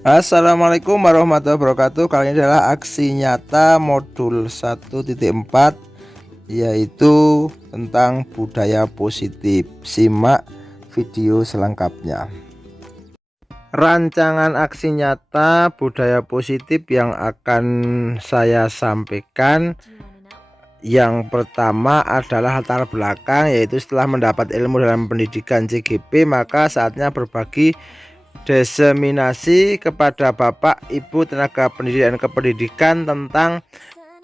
Assalamualaikum warahmatullahi wabarakatuh. Kali ini adalah aksi nyata modul 1.4, yaitu tentang budaya positif. Simak video selengkapnya. Rancangan aksi nyata budaya positif yang akan saya sampaikan, yang pertama adalah latar belakang, yaitu setelah mendapat ilmu dalam pendidikan CGP, maka saatnya berbagi diseminasi kepada Bapak Ibu tenaga pendidik dan kependidikan tentang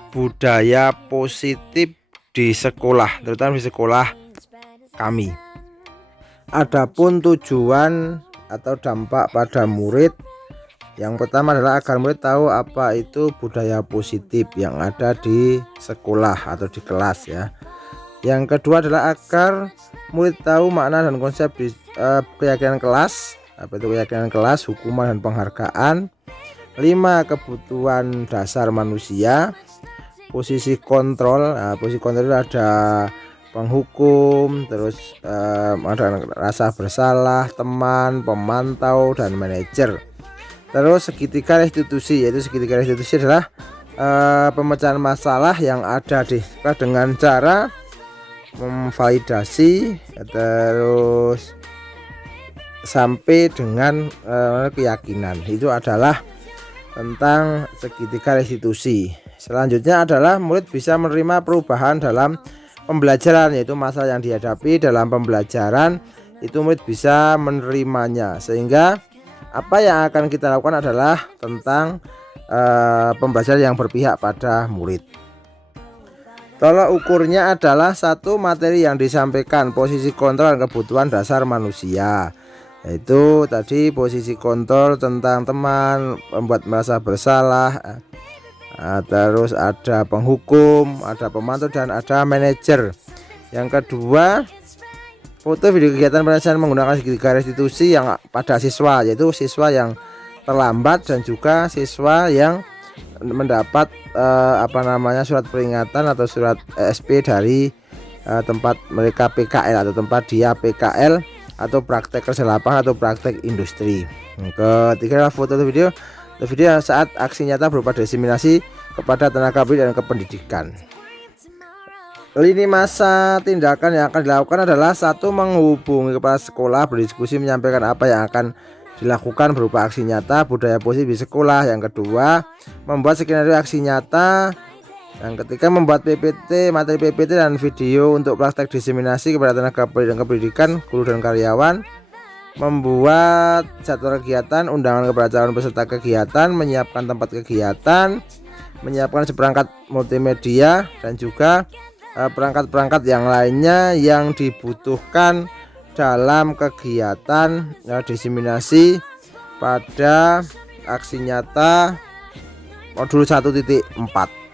budaya positif di sekolah, terutama di sekolah kami. Adapun tujuan atau dampak pada murid, yang pertama adalah agar murid tahu apa itu budaya positif yang ada di sekolah atau di kelas ya. Yang kedua adalah agar murid tahu makna dan konsep di keyakinan kelas. Apa itu keyakinan kelas, hukuman dan penghargaan. 5. Kebutuhan dasar manusia. Posisi kontrol. Posisi kontrol ada penghukum, terus ada rasa bersalah, teman, pemantau, dan manajer. Terus segitiga restitusi, yaitu segitiga restitusi adalah pemecahan masalah yang ada di dengan cara memvalidasi terus sampai dengan keyakinan. Itu adalah tentang segitiga restitusi. Selanjutnya adalah murid bisa menerima perubahan dalam pembelajaran, yaitu masalah yang dihadapi dalam pembelajaran itu murid bisa menerimanya, sehingga apa yang akan kita lakukan adalah tentang pembelajaran yang berpihak pada murid. Tolak ukurnya adalah satu materi yang disampaikan, posisi kontrol dan kebutuhan dasar manusia, yaitu tadi posisi kontrol tentang teman, membuat merasa bersalah, terus ada penghukum, ada pemantau, dan ada manajer. Yang kedua, foto video kegiatan penyelesaian menggunakan segitiga restitusi yang pada siswa, yaitu siswa yang terlambat dan juga siswa yang mendapat surat peringatan atau surat SP dari tempat mereka PKL atau tempat dia PKL atau praktek kerja lapangan atau praktek industri. Ketiga adalah foto atau video saat aksi nyata berupa diseminasi kepada tenaga pendidik dan kependidikan. Lini masa tindakan yang akan dilakukan adalah satu, menghubungi kepala sekolah, berdiskusi, menyampaikan apa yang akan dilakukan berupa aksi nyata budaya positif di sekolah. Yang kedua, membuat skenario aksi nyata. Yang ketiga, membuat PPT, materi PPT dan video untuk praktek diseminasi kepada tenaga pendidik dan kependidikan, guru dan karyawan. Membuat jadwal kegiatan, undangan kepada calon peserta kegiatan, menyiapkan tempat kegiatan, menyiapkan seperangkat multimedia, dan juga perangkat-perangkat yang lainnya yang dibutuhkan dalam kegiatan diseminasi pada aksi nyata modul 1.4.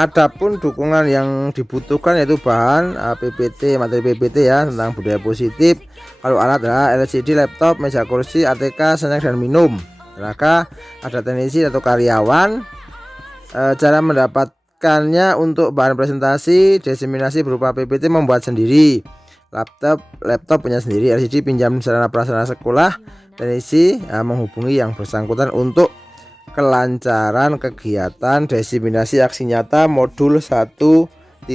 Adapun dukungan yang dibutuhkan yaitu bahan PPT, materi PPT ya tentang budaya positif. Kalau alat adalah LCD, laptop, meja kursi, ATK, snack dan minum. Maka ada teknisi atau karyawan. Cara mendapatkannya untuk bahan presentasi diseminasi berupa PPT membuat sendiri. Laptop punya sendiri, LCD pinjam sarana prasarana sekolah. Teknisi menghubungi yang bersangkutan untuk kelancaran kegiatan diseminasi aksi nyata modul 1.4.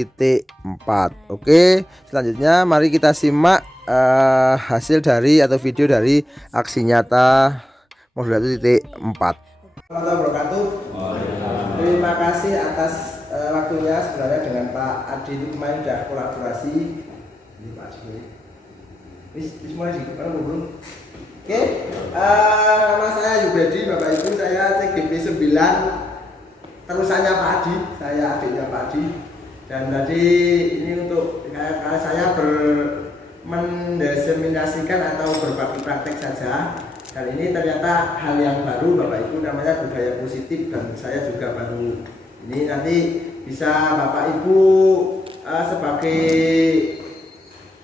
Oke, selanjutnya mari kita simak hasil dari atau video dari aksi nyata modul 1.4. Terima kasih atas waktunya. Sebenarnya dengan Pak Adi itu kemarin sudah kolaborasi. Ini Pak Adi. Bismillah sih, Oke, nama saya Yubedi, Bapak Ibu, saya CGP 9, terusannya Pak Adi, saya adiknya Pak Adi. Dan tadi ini untuk saya mendeseminasikan atau berbagi praktek saja. Dan ini ternyata hal yang baru Bapak Ibu, namanya budaya positif, dan saya juga baru. Ini nanti bisa Bapak Ibu sebagai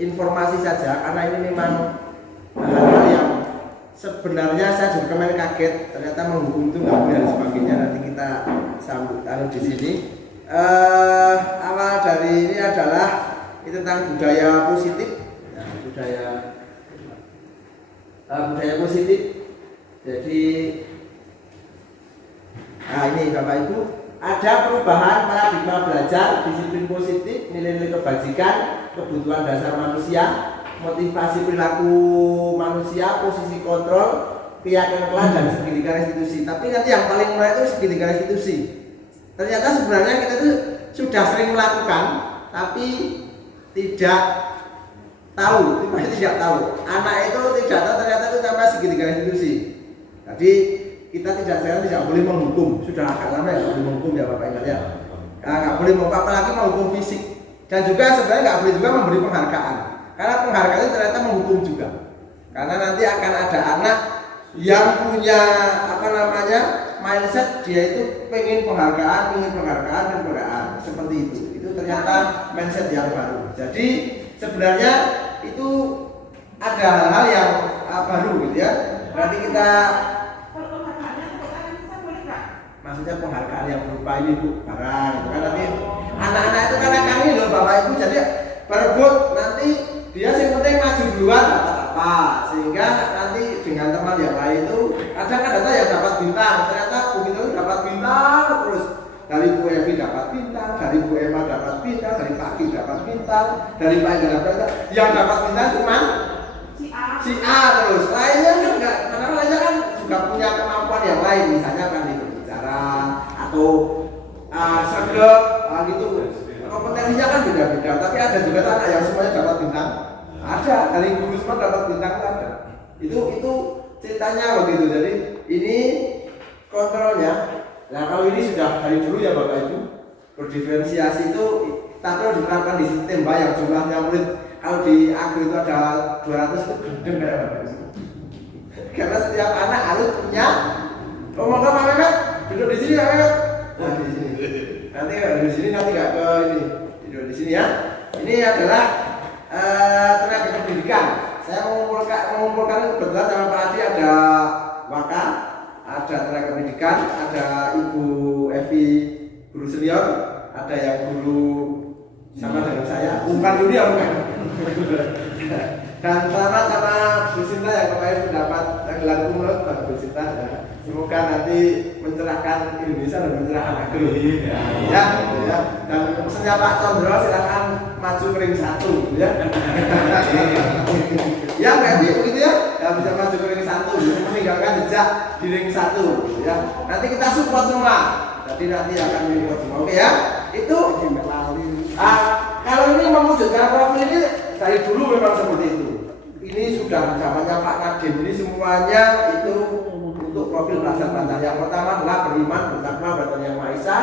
informasi saja, karena ini memang hal-hal yang sebenarnya saya juga kemarin kaget, ternyata menghukum itu nggak boleh dan sebagainya. Nanti kita sambut di sini. Awal dari ini adalah itu tentang budaya positif, ya, budaya positif. Jadi nah ini Bapak Ibu, ada perubahan paradigma belajar, disiplin positif, nilai-nilai kebajikan, kebutuhan dasar manusia, motivasi perilaku manusia, posisi kontrol, keyakinan kelas dan segitiga restitusi. Tapi nanti yang paling menarik itu segitiga restitusi. Ternyata sebenarnya kita itu sudah sering melakukan, tapi tidak tahu, tidak tahu. Anak itu tidak tahu ternyata itu namanya segitiga restitusi. Jadi kita tidak boleh menghukum. Sudah agak lama ya boleh menghukum ya Bapak ingat ya. Nggak boleh menghukum, apalagi menghukum fisik. Dan juga sebenarnya nggak boleh juga memberi penghargaan. Karena penghargaan itu ternyata menghukum juga. Karena nanti akan ada anak yang punya mindset dia itu pengen penghargaan seperti itu. Itu ternyata mindset yang baru. Jadi sebenarnya itu ada hal-hal yang baru gitu ya. Berarti kita maksudnya penghargaan yang berupa ini Bu, barang gitu kan. Nanti anak-anak itu karena kami loh Bapak Ibu, jadi berebut nanti dia yang penting maju duluan dapat apa, sehingga nanti dengan teman yang lain itu kadang ada yang dapat bintang, ternyata Bu itu dapat bintang terus, dari Bu Evi dapat bintang, dari Bu Emma dapat bintang, dari Pak Ki dapat bintang, dari Pak Ida dapat bintang. Yang dapat bintang cuma si A terus, lainnya kan enggak, karena lainnya kan juga punya kemampuan yang lain, misalnya kan itu bicara atau sergap gitu. Kompetensinya kan beda-beda, tapi ada juga anak yang semuanya dapat bintang. Ada, dari guru semua dapat bintang ada. Itu ceritanya begitu. Jadi ini kontrolnya. Nah kalau ini sudah dari dulu ya Bapak Ibu, berdiferensiasi itu tak perlu diterapkan di sistem bayar jumlahnya murid. Kalau di agro itu ada 200 itu gendeng kayak Bapak Ibu. Karena setiap anak harus punya. Monggo Pak Mehmet, duduk di sini Pak Mehmet. Nah di sini. Nanti di sini nanti nggak ke ini, duduk di sini ya. Ini adalah tenaga pendidikan. Saya mengumpulkan kebetulan sama Pak Adi ada Waka, ada tenaga pendidikan, ada Ibu Evi guru senior, ada yang guru sama dengan saya, bukan dulu ya bukan. Dan selamat sama Bu Sinta yang kemarin mendapat gelar umroh Pak Bu Sinta. Semoga nanti mencerahkan Indonesia dan mencerahkan negeri. Ya. Dan pesannya Pak Condro silakan maju ke ring 1 ya. Ya Mbak Evi begitu ya. Ya bisa maju ke ring 1, meninggalkan jejak di ring 1 ya. Nanti kita support semua. Jadi nanti akan support semua. Oke ya. Itu kalau ini mewujudkan profil ini dari dulu memang seperti itu. Ini sudah zamannya Pak Nadiem. Ini semuanya itu untuk profil pelajar-pelajar. Yang pertama adalah beriman, bertakwa, bertanya Yang Maha Esa.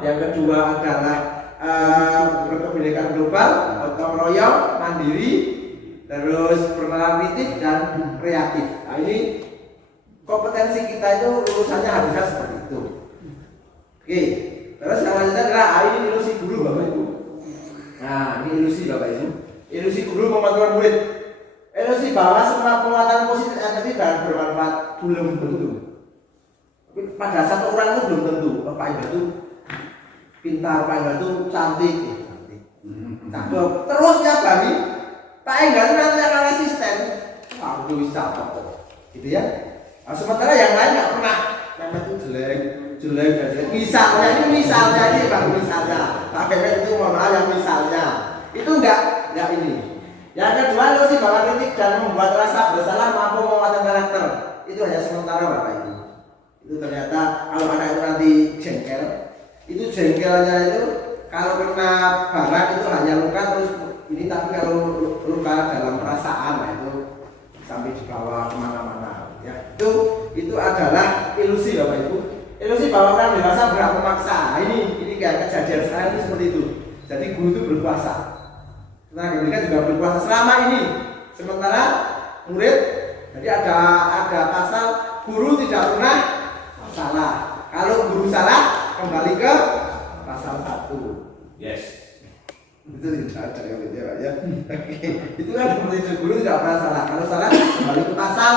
Yang kedua adalah berkebinekaan global, gotong royong, mandiri, terus bernalar kritis dan kreatif. Nah ini kompetensi kita itu lulusannya harusnya seperti itu. Oke, terus yang selanjutnya adalah ini ilusi guru Bapak Ibu. Nah ini ilusi Bapak Ibu. Ilusi guru memantulkan murid. Ilusi bahwa semua penguatan positif negatif dan bermanfaat belum tentu. Pada satu orang itu belum tentu. Pak Ibu itu pintar, Pak Ibu itu cantik. Cakep. Terus tiap hari Pak Ibu itu nanti akan asisten. Aku bisa kok. Gitu ya. Nah, sementara yang lain nggak pernah. Memang itu jelek. Misalnya ini Bang misalnya. Pak Ibu itu mohon maaf yang misalnya. Itu enggak ini. Yang kedua ilusi bahwa kritik dan membuat rasa bersalah mampu menguatkan karakter. Itu hanya sementara Bapak Ibu. Itu ternyata kalau anak itu nanti jengkel, itu jengkelnya itu kalau kena barang itu hanya luka terus ini, tapi kalau luka dalam perasaan nah itu sampai dibawa kemana-mana. Ya itu adalah ilusi Bapak Ibu. Ilusi bahwa orang dewasa berhak memaksa. Nah, ini kayak kejadian sekarang itu seperti itu. Jadi guru itu berkuasa. Nah, mereka juga berkuasa selama ini. Sementara murid, jadi ada pasal guru tidak pernah salah. Kalau guru salah, kembali ke pasal 1. Yes. Itu tidak ada ya. Oke. Itu kan seperti itu, guru tidak pernah salah. Kalau salah, kembali ke pasal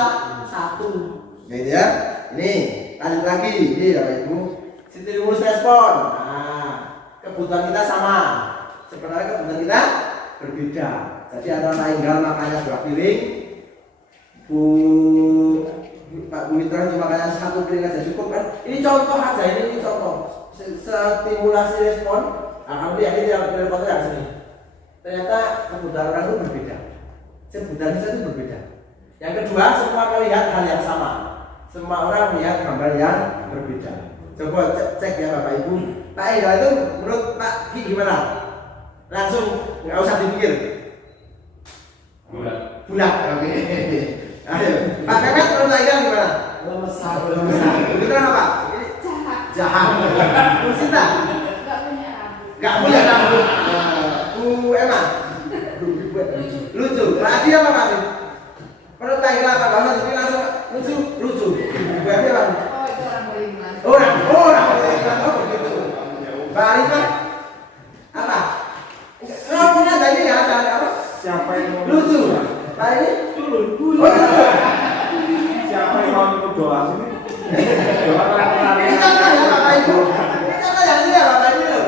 1. Gitu ya. Ini lanjut lagi. Ini Bapak Ibu. Stimulus respon. Nah, kebutuhan kita sama. Sebenarnya kebutuhan kita berbeda. Jadi ada tinggal makanya 2 piring. Bu Pak Bu Mitra cuma kayak satu piring aja cukup kan? Ini contoh aja, ini contoh stimulasi respon. Kamu lihat ini dari foto yang sini. Ternyata kebutuhan orang itu berbeda. Sebutan itu berbeda. Yang kedua, semua melihat hal yang sama. Semua orang melihat gambar yang berbeda. Coba cek ya Bapak Ibu. Pak Ega itu menurut Pak Ki gimana? Langsung nggak usah dipikir. Bulat. Oke. Ayo. Pak Mehmet menurut Ega gimana? Lemes. Itu apa? Jahat. Bu Sinta? Nggak punya rambut. Bu Emma? Lucu. Berarti apa Pak? Menurut Ega apa? Bahasa tapi langsung lucu. Bu Emma apa? Orang begitu. Mbak Arifah apa? Ngomongnya tadi ya apa? Siapa yang lucu? Pak ini turun. Siapa yang mau ikut doa sini? Ini contoh ya Bapak Ibu. Ini contoh yang ini ya Bapak Ibu loh.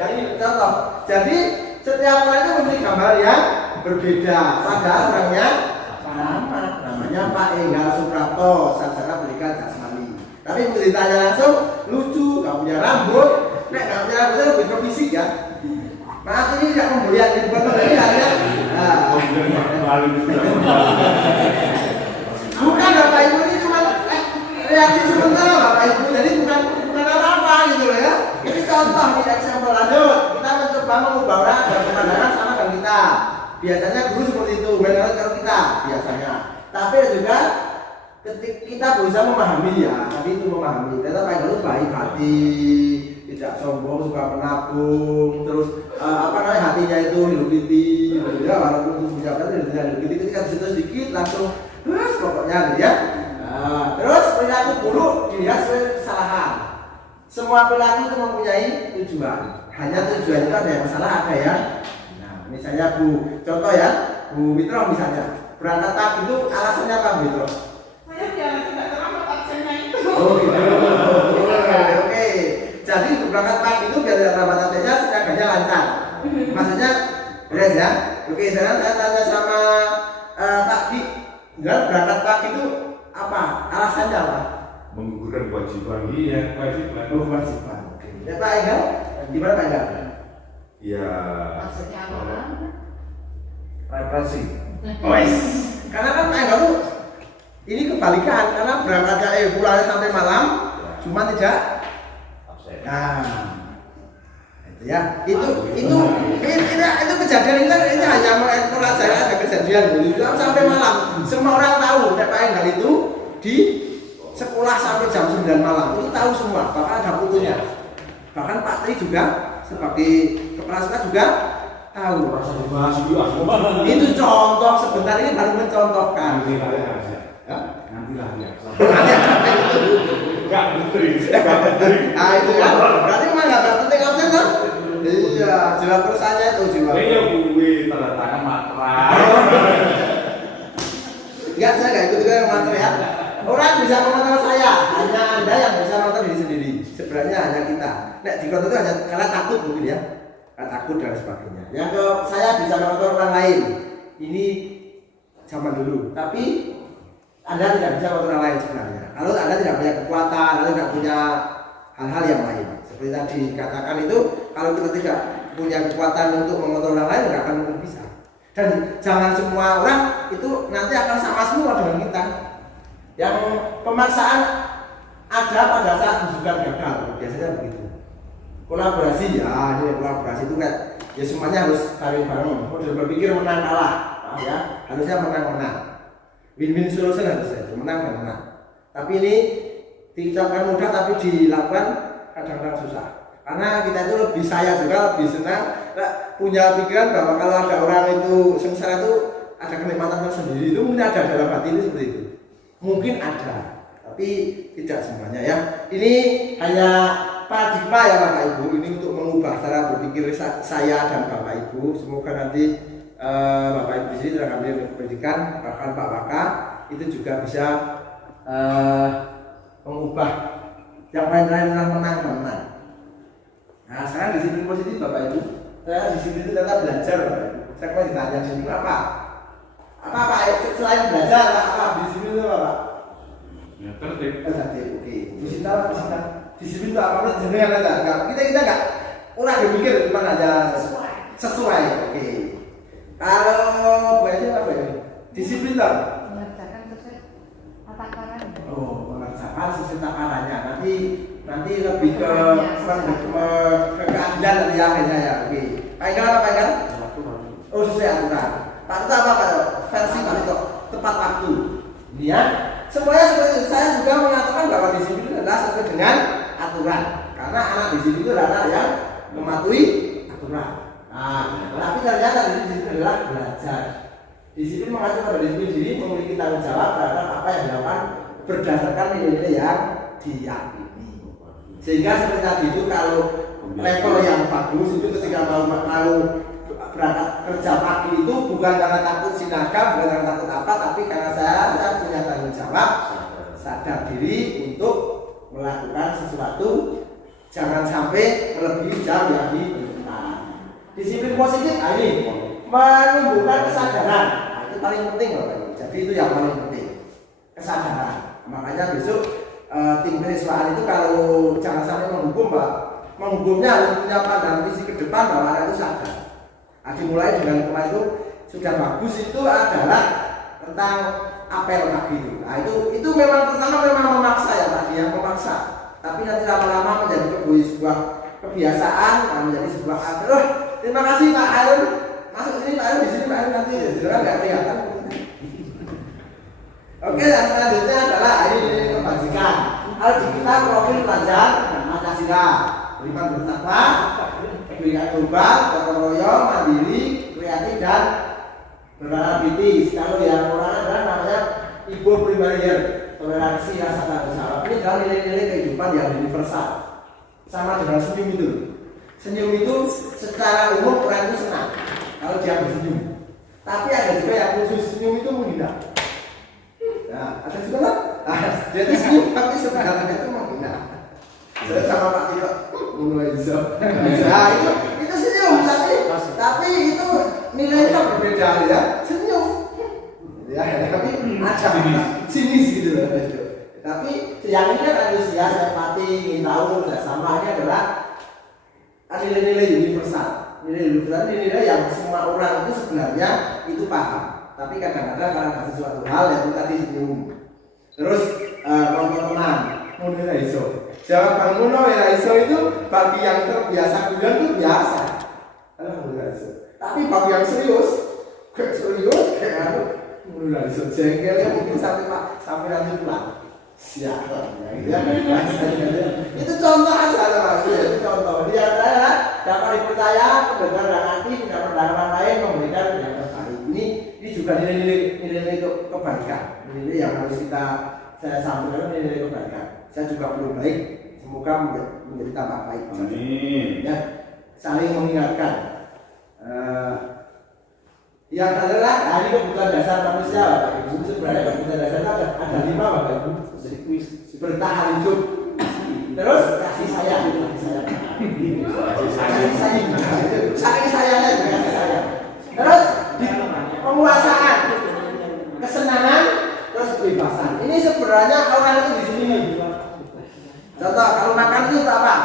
Yang ini contoh. Jadi setiap orang itu memiliki gambar yang berbeda. Padahal orangnya sama. Namanya Pak Enggal Suprapto, sarjana pendidikan jasmani. Tapi begitu ditanya langsung, lucu, gak punya rambut. Nek gak punya rambut lebih ke fisik ya. Maaf ini tidak membulian di depan ini hanya. Bukan Bapak Ibu ini cuma reaksi sementara Bapak Ibu. Jadi bukan apa-apa gitu loh ya. Ini contoh, ini sampel lanjut. Kita mencoba mengubah orang dan pemandangan sama dengan kita. Biasanya guru seperti itu, benar kalau kita biasanya. Tapi juga ketika kita berusaha memahami ya, tapi itu memahami. Ternyata Pak Ega itu baik hati, tidak sombong, suka menabung, terus hatinya itu Hello Kitty, ya walaupun punya Hello Kitty ketika disitu sedikit langsung, pokoknya gitu ya. Terus perilaku buruk dilihat sebagai kesalahan. Semua perilaku itu mempunyai tujuan. Hanya tujuan itu ada yang salah, ada ya. Nah, misalnya contoh ya, Bu Mitra misalnya berangkat pagi itu alasannya apa Bu Mitra? Saya tidak terlambat absennya itu. Oh gitu. Oke. Jadi berangkat pagi itu biar tidak terlambat absennya, setidaknya lancar. Maksudnya beres ya. Oke, sekarang saya tanya sama Pak Ki, berangkat pagi itu apa? Alasannya apa? Menggugurkan kewajiban. Iya, kewajiban. Kewajiban. Oke. Ya Pak Enggal, gimana Pak Enggal? Ya. Maksudnya apa? Represi. Karena kan Pak Enggal tuh ini kebalikan, karena berangkatnya pulangnya sampai malam, cuma tidak absen. Ya, itu kejadian ini hanya mempelajari ada kejadian dulu sampai malam. Semua orang tahu Pak Enggal itu di sekolah sampai jam 9 malam. Itu tahu semua, bahkan ada fotonya. Bahkan Pak Tri juga sebagai kepala sekolah juga tahu. Itu contoh sebentar ini baru mencontohkan. Nantilah ya. Enggak penting. Itu kan berarti memang enggak penting absen kan? Iya, jiwa perusahaannya itu jiwa. Iya, gue tanda tangan matra. Enggak, saya enggak ikut juga yang matra ya. Orang bisa mengontrol saya, hanya Anda yang bisa mengontrol diri sendiri. Sebenarnya hanya kita. Nek dikontrol itu hanya karena takut mungkin ya. Karena takut dan sebagainya. Yang ke saya bisa mengontrol orang lain. Ini zaman dulu. Tapi Anda tidak bisa mengontrol orang lain sebenarnya. Kalau Anda tidak punya kekuatan, Anda tidak punya hal-hal yang lain. Seperti tadi dikatakan itu, kalau kita tidak punya kekuatan untuk mengontrol orang lain, tidak akan mungkin bisa. Dan jangan semua orang itu nanti akan sama semua dengan kita. Yang pemaksaan ada pada saat bukan gagal, biasanya begitu. Kolaborasi ya, ini kolaborasi itu kan ya semuanya harus saling bareng. Model berpikir menang kalah, ya harusnya menang-menang. Win-win solution harusnya menang dan menang. Tapi ini diucapkan mudah tapi dilakukan kadang-kadang susah. Karena kita itu lebih saya juga lebih senang punya pikiran bahwa kalau ada orang itu sengsara itu ada kenikmatan tersendiri, itu mungkin ada dalam hati ini seperti itu. Mungkin ada, tapi tidak semuanya ya. Ini hanya paradigma ya Bapak Ibu. Ini untuk mengubah cara berpikir saya dan Bapak Ibu. Semoga nanti Bapak Ibu di sini tenaga pendidikan, bahkan Pak Waka itu juga bisa mengubah yang lain-lain tentang menang dan menang. Nah sekarang disiplin positif Bapak Ibu. Saya disiplin itu ternyata belajar Bapak Ibu. Saya kalau ditanya disiplin apa? Apa Pak? Selain belajar apa? Disiplin itu apa Pak? Ya, tertib. Tertib, oke. Disiplin itu apa? Jenengan ada. Kita nggak orang berpikir cuma aja sesuai. Oke. Kalau buahnya apa ini? Disiplin lah. Mengerjakan sesuai takaran. Oh, mengerjakan sesuai takarannya. Nanti lebih ke keadilan nanti akhirnya ya. Oke. Pak Ikan? Oh, sesuai aturan. Pak itu apa Pak? Versi Pak itu tepat waktu. Ini ya. Semuanya seperti itu. Saya juga mengatakan bahwa disiplin adalah sesuai dengan aturan. Karena anak disiplin itu adalah yang mematuhi aturan. Nah, tapi ternyata disiplin adalah belajar. Disiplin mengacu pada disiplin diri, memiliki tanggung jawab terhadap apa yang dilakukan berdasarkan nilai-nilai yang diyakini. Sehingga seperti tadi itu kalau level yang bagus itu ketika mau berangkat kerja pagi itu bukan karena takut sinaga, bukan karena takut apa, tapi karena saya punya tanggung jawab, sadar diri untuk melakukan sesuatu, jangan sampai melebihi jam yang ditentukan. Disiplin positif ini menumbuhkan kesadaran, itu paling penting loh. Jadi itu yang paling penting, kesadaran. Makanya besok tim keiswaan itu kalau jangan sampai menghukum Pak, menghukumnya harus punya pandangan visi ke depan bahwa anak itu sadar. Dimulai dengan kemarin itu sudah bagus itu adalah tentang apel pagi itu. Nah itu memang pertama memang memaksa ya tadi yang memaksa. Tapi nanti lama-lama menjadi sebuah kebiasaan, menjadi sebuah apel. Terima kasih Pak Harun. Masuk sini Pak Harun, di sini Pak Harun nanti sudah nggak kelihatan. Oke, dan selanjutnya adalah ini kebajikan. Harus kita profil pelajar Pancasila, beriman bertakwa, berikan korban, gotong royong, mandiri, kreatif dan berperan kritis. Kalau yang orang adalah namanya Ibu Primarier, toleransi, rasa tanggung jawab. Ini adalah nilai-nilai kehidupan yang universal. Sama dengan senyum itu. Senyum itu secara umum orang itu senang kalau dia bersenyum. Tapi ada juga yang khusus senyum itu menghina. Nah, ada juga lah. Dia itu senyum tapi sebenarnya itu menghina. Saya sama Pak Tito mulai bisa. Nah itu senyum tapi itu nilainya berbeda ya. Senyum. Ya, tapi ada sinis gitu loh. Tapi yang ini kan antusias, empati, ingin tahu, sama ini adalah nilai-nilai universal. Nilai-nilai yang semua orang itu sebenarnya itu paham. Tapi kadang-kadang karena sesuatu hal yang tadi senyum. Terus teman-teman mulai iso. Jawab Bang Muno ya iso itu bagi yang terbiasa guyon itu biasa. Alhamdulillah iso. Tapi bagi yang serius kayak mulai iso jengkelnya mungkin sampai nanti pulang. Siap ya. Itu contoh aja Mas. Itu contoh. Dia adalah dapat dipercaya, mendengar dan nanti tidak mendengar orang lain memberikan yang terbaik. Ini juga nilai-nilai kebaikan. Nilai yang harus saya sampaikan nilai kebaikan. Saya juga belum baik, semoga menjadi tambah baik. Amin. Ya, saling mengingatkan. Yang adalah hari kebutuhan dasar manusia, Bapak Ibu. Sebenarnya kebutuhan dasarnya ada 5, Bapak Ibu. Jadi bertahan hidup. Terus kasih sayang. Kasih sayang. Terus penguasaan, kesenangan, terus kebebasan. Ini sebenarnya orang itu di sini. Contoh, kalau makan itu apa?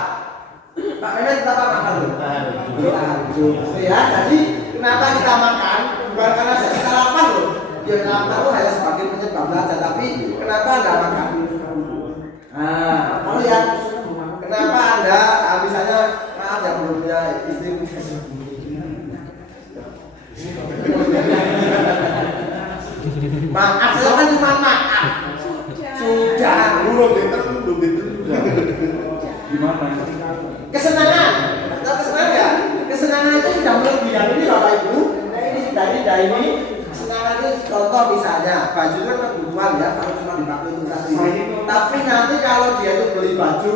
Pak Mehmet apa makan itu? Ya, jadi kenapa kita makan? Bukan karena kita lapar loh. Ya lapar itu hanya sebagai penyebab saja. Tapi kenapa Anda makan? Nah, kalau yang kenapa Anda misalnya maaf ya belum punya istri maaf, saya kan cuma maaf. Sudah, belum sudah. Gimana? Kesenangan, atau kesenangan ya? Kesenangan itu sudah melebihi yang ini Bapak Ibu. Nah ini sudah ini. Kesenangan itu contoh misalnya baju kan kebutuhan ya, kalau cuma dipakai itu tadi. Tapi nanti kalau dia itu beli baju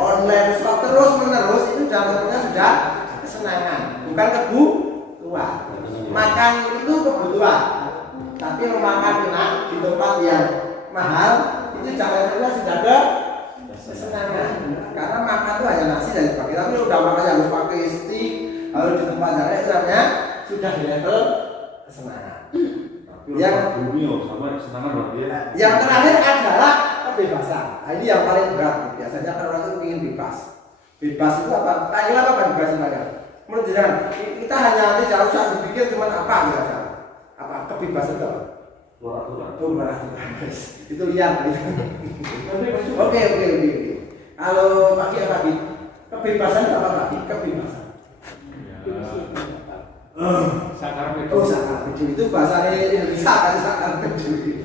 online stok terus menerus itu dampaknya sudah kesenangan, bukan kebutuhan. Makan itu kebutuhan, tapi memakan enak di tempat yang mahal itu jangan sudah ke kesenangan. Karena makan itu hanya nasi dan sebagainya. Tapi udah makannya harus pakai steak, harus di tempat yang namanya sudah di level kesenangan. Yang bumi sama kesenangan berarti ya. Yang terakhir adalah kebebasan. Nah, ini yang paling berat. Biasanya kan orang itu ingin bebas. Bebas itu apa? Tanya apa bebas sebenarnya? Menurut jenengan, kita hanya tidak usah berpikir cuma apa biasa. Apa kebebasan itu? Itu liar. Oke. Kalau pagi apa pagi? Kebebasan itu apa pagi? Kebebasan. Sakar itu. Oh, sakar itu bahasa Indonesia kan sakar itu.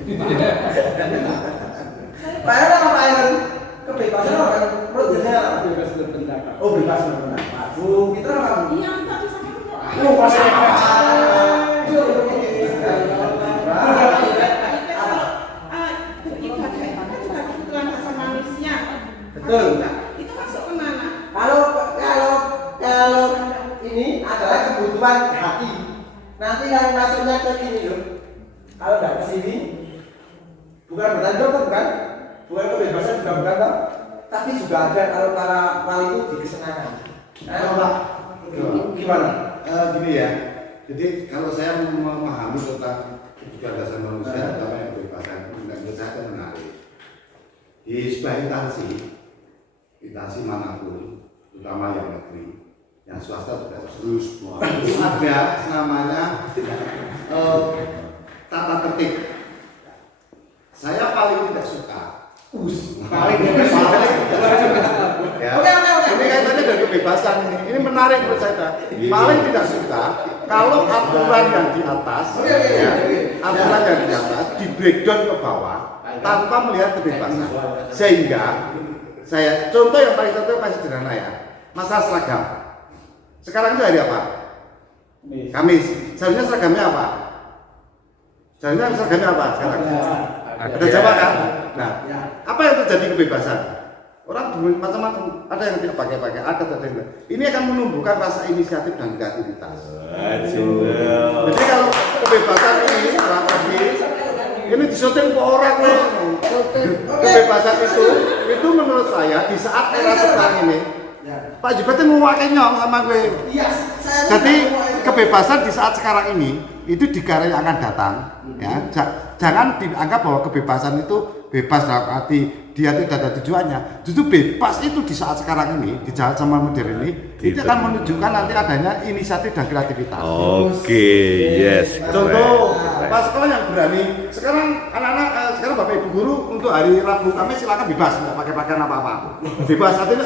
Padahal apa yang kebebasan apa? Menurut jenengan apa? Bebas berpendapat. Oh, bebas berpendapat. Bu, kita apa? Iya, tapi sakar itu. Oh, bahasa apa? Betul. Itu masuk ke mana? Kalau ini adalah kebutuhan hati. Nanti yang masuknya ke sini loh. Kalau nggak ke sini, bukan bertanda bukan kebebasan juga bukan toh. Tapi juga ada kalau para wali itu di kesenangan. Pak, gimana? Gini ya. Jadi kalau saya memahami tentang kebutuhan dasar manusia, terutama yang kebebasan, menurut saya itu menarik. Di sebuah instansi manapun, terutama yang negeri, yang swasta juga terus itu ada namanya tata tertib. Saya paling tidak suka. Paling tidak suka. Ya. Ini kaitannya dari kebebasan ini. Ini menarik menurut saya. Paling tidak suka kalau aturan yang di atas, aturan yang di atas di breakdown ke bawah tanpa melihat kebebasan. Sehingga contoh yang paling sederhana ya, masalah seragam. Sekarang itu hari apa? Kamis. Seharusnya seragamnya apa? Seragamnya apa sekarang? Ada Jawa kan? Nah, apa yang terjadi kebebasan? Orang macam-macam, ada yang tidak pakai, ada yang ini akan menumbuhkan rasa inisiatif dan kreativitas. Jadi kalau kebebasan ini disyuting ke orang loh. Kebebasan itu menurut saya di saat era sekarang ini, Pak Jubati mewakili sama gue. Jadi kebebasan di saat sekarang ini itu di era yang akan datang, ya. Jangan dianggap bahwa kebebasan itu bebas dalam arti dia tidak ada tujuannya. Justru bebas itu di saat sekarang ini, di zaman modern ini, itu akan menunjukkan nanti adanya inisiatif dan kreativitas. Oke, yes. Contoh, pas sekolah yang berani. Sekarang anak-anak, sekarang bapak ibu guru untuk hari Rabu Kamis silakan bebas, nggak pakai pakaian apa-apa. Bebas. Artinya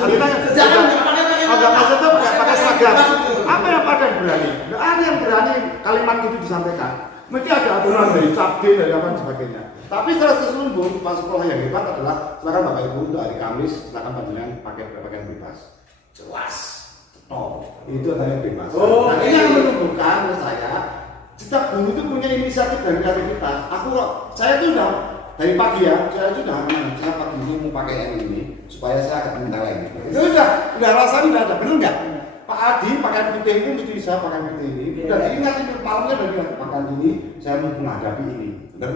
nggak masuk tuh nggak pakai seragam. Apa yang pada yang berani? Nggak ada yang berani kalimat itu disampaikan. Mesti ada aturan dari cabdi dari apa dan sebagainya. Tapi secara keseluruhan pas sekolah yang hebat adalah silakan bapak ibu untuk hari Kamis silakan panjenengan pakai pakaian bebas. Jelas. Itu adalah bebas. Nah, ini yang menunjukkan menurut saya setiap guru itu punya inisiatif dan kreativitas. Saya tuh udah dari pagi ya, saya sudah saya pagi ini mau pakai yang ini supaya saya akan minta lagi. Itu udah rasanya udah ada, benar nggak? Pak Adi pakai putih itu mesti bisa pakai putih ini. Udah diingat itu malamnya udah diingat pakai ini saya mau menghadapi ini, benar?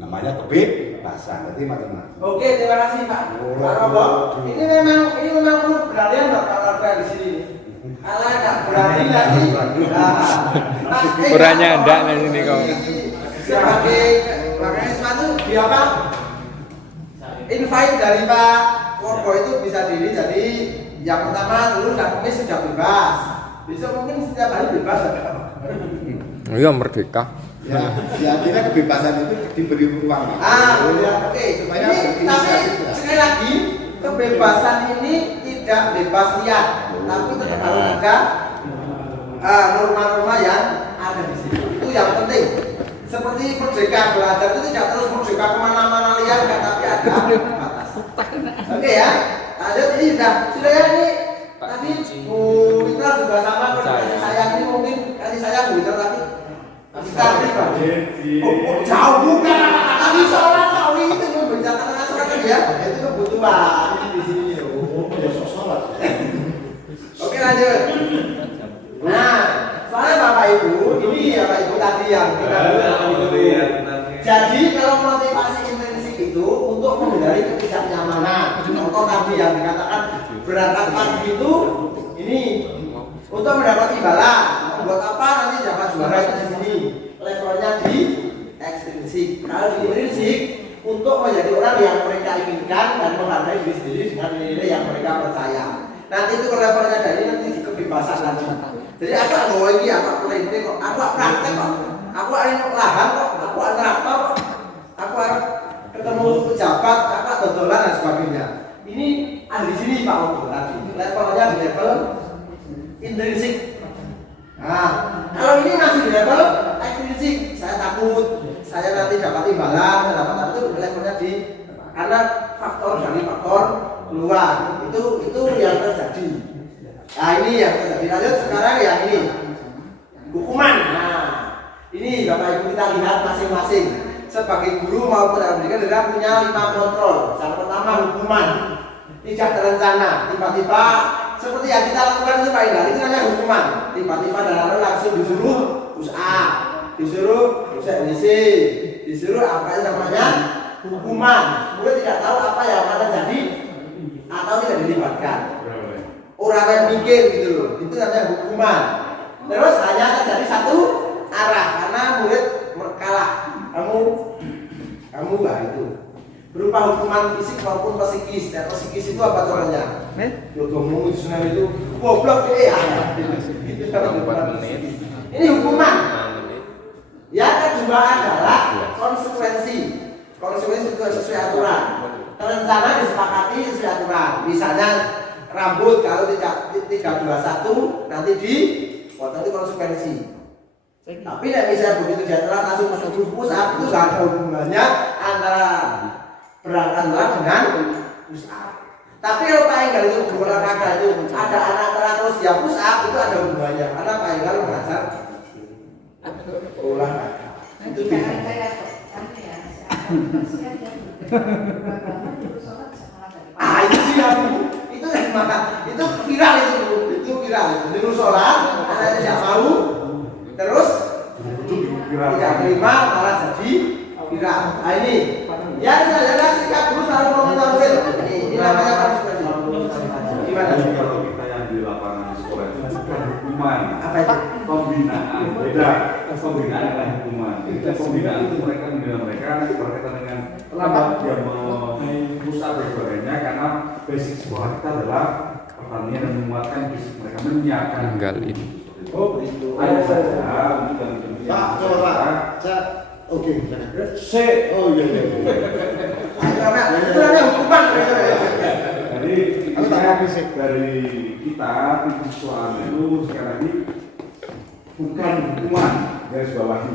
Namanya kebebasan, berarti macam-macam. Oke, terima kasih Pak. Pak Robo, ini memang perlu berani Pak di sini. Kalau nggak berani nanti, Kurangnya enggak nanti ini kau. Sebagai sesuatu di apa? Invite dari Pak Robo itu bisa diri. Jadi yang pertama dulu Kamis sudah bebas. Besok mungkin setiap hari bebas ada. Iya merdeka. Ya akhirnya kebebasan itu diberi ruang. Oke. Tapi sekali lagi kebebasan ini tidak bebas liar, tapi tetap harus ada norma-norma yang ada di situ. Itu yang penting. Seperti merdeka belajar itu tidak terus merdeka kemana-mana liar, tapi ada batas. Oke ya. Lanjut ini sudah ya ini. Tadi Bu Mitra juga sama kasih sayang ini mungkin kasih sayang Bu Mitra tapi jauh bukan tadi seorang tahu itu memberitakan masyarakat ya itu kebutuhan di sini sholat. Oke lanjut. Nah soalnya Bapak Ibu ini ya Pak Ibu tadi yang kita jadi kalau motivasi intrinsik itu untuk menghindari ketidaknyamanan. Contoh tadi yang dikatakan berangkat pagi itu ini untuk mendapat imbalan. Buat apa nanti dapat juara itu di sini levelnya di ekstrinsik. Kalau di intrinsik untuk menjadi orang yang mereka inginkan dan menghargai diri sendiri dengan nilai yang mereka percaya. Nanti itu levelnya dari nanti kebebasan lagi. Jadi aku mau ini, aku ini kok, aku praktek kok, aku ada lahan kok, aku ada traktor kok, aku harus ketemu pejabat, aku dodolan dan sebagainya. Ini ada di sini Pak Odo tadi. Levelnya di level intrinsik. Nah, kalau ini masih di level ekstrinsik, saya takut, saya nanti dapat imbalan, saya dapat apa itu levelnya di karena faktor dari faktor luar itu yang terjadi. Nah ini yang terjadi. Lanjut sekarang yang ini hukuman. Nah ini Bapak Ibu kita lihat masing-masing sebagai guru maupun pendidikan kita punya 5 kontrol. Yang pertama hukuman tidak terencana, tiba-tiba seperti yang kita lakukan itu Pak Indra, itu namanya hukuman. Tiba-tiba dan langsung disuruh push up, disuruh WC, disuruh apa itu namanya hukuman. Kemudian tidak tahu apa yang akan terjadi atau tidak dilibatkan. Orang yang mikir gitu loh, itu namanya hukuman. Terus hanya terjadi satu arah karena murid kalah. Kamu nggak itu berupa hukuman fisik maupun psikis. Dan psikis itu apa contohnya? Yo ngomong itu senang itu goblok ya. Itu kalau hukuman fisik. Ini hukuman. Yang kedua adalah konsekuensi. Konsekuensi itu sesuai aturan. Terencana disepakati sesuai aturan. Misalnya rambut kalau tidak 321 nanti dipotong itu konsekuensi. Tapi tidak bisa begitu dia telah langsung masuk push up itu nggak ada hubungannya antara berangkat dengan push up. Tapi kalau Pak Enggal itu berolahraga itu ada anak telah terus dia push up itu ada hubungannya karena Pak Enggal mengajar olahraga. Itu bisa. Itu dia itu viral itu viral. Jadi sholat anaknya tidak mau terus tidak terima malah jadi viral. Nah ini ya saya sikap dulu selalu komentar ini namanya konsekuensi. Gimana sih kalau kita yang di lapangan di sekolah itu bukan hukuman, apa itu pembinaan. Beda, pembinaan adalah hukuman. Jadi pembinaan itu mereka berkaitan dengan lambat dia pusat dan sebagainya karena basic sekolah kita adalah pertanian dan menguatkan fisik mereka menyiapkan Tinggal ini. oh itu hanya saja bukan Pak, coba saya oke. Oh iya. itu namanya hukuman. Jadi saya dari kita tim siswa itu sekali lagi bukan hukuman garis bawahi,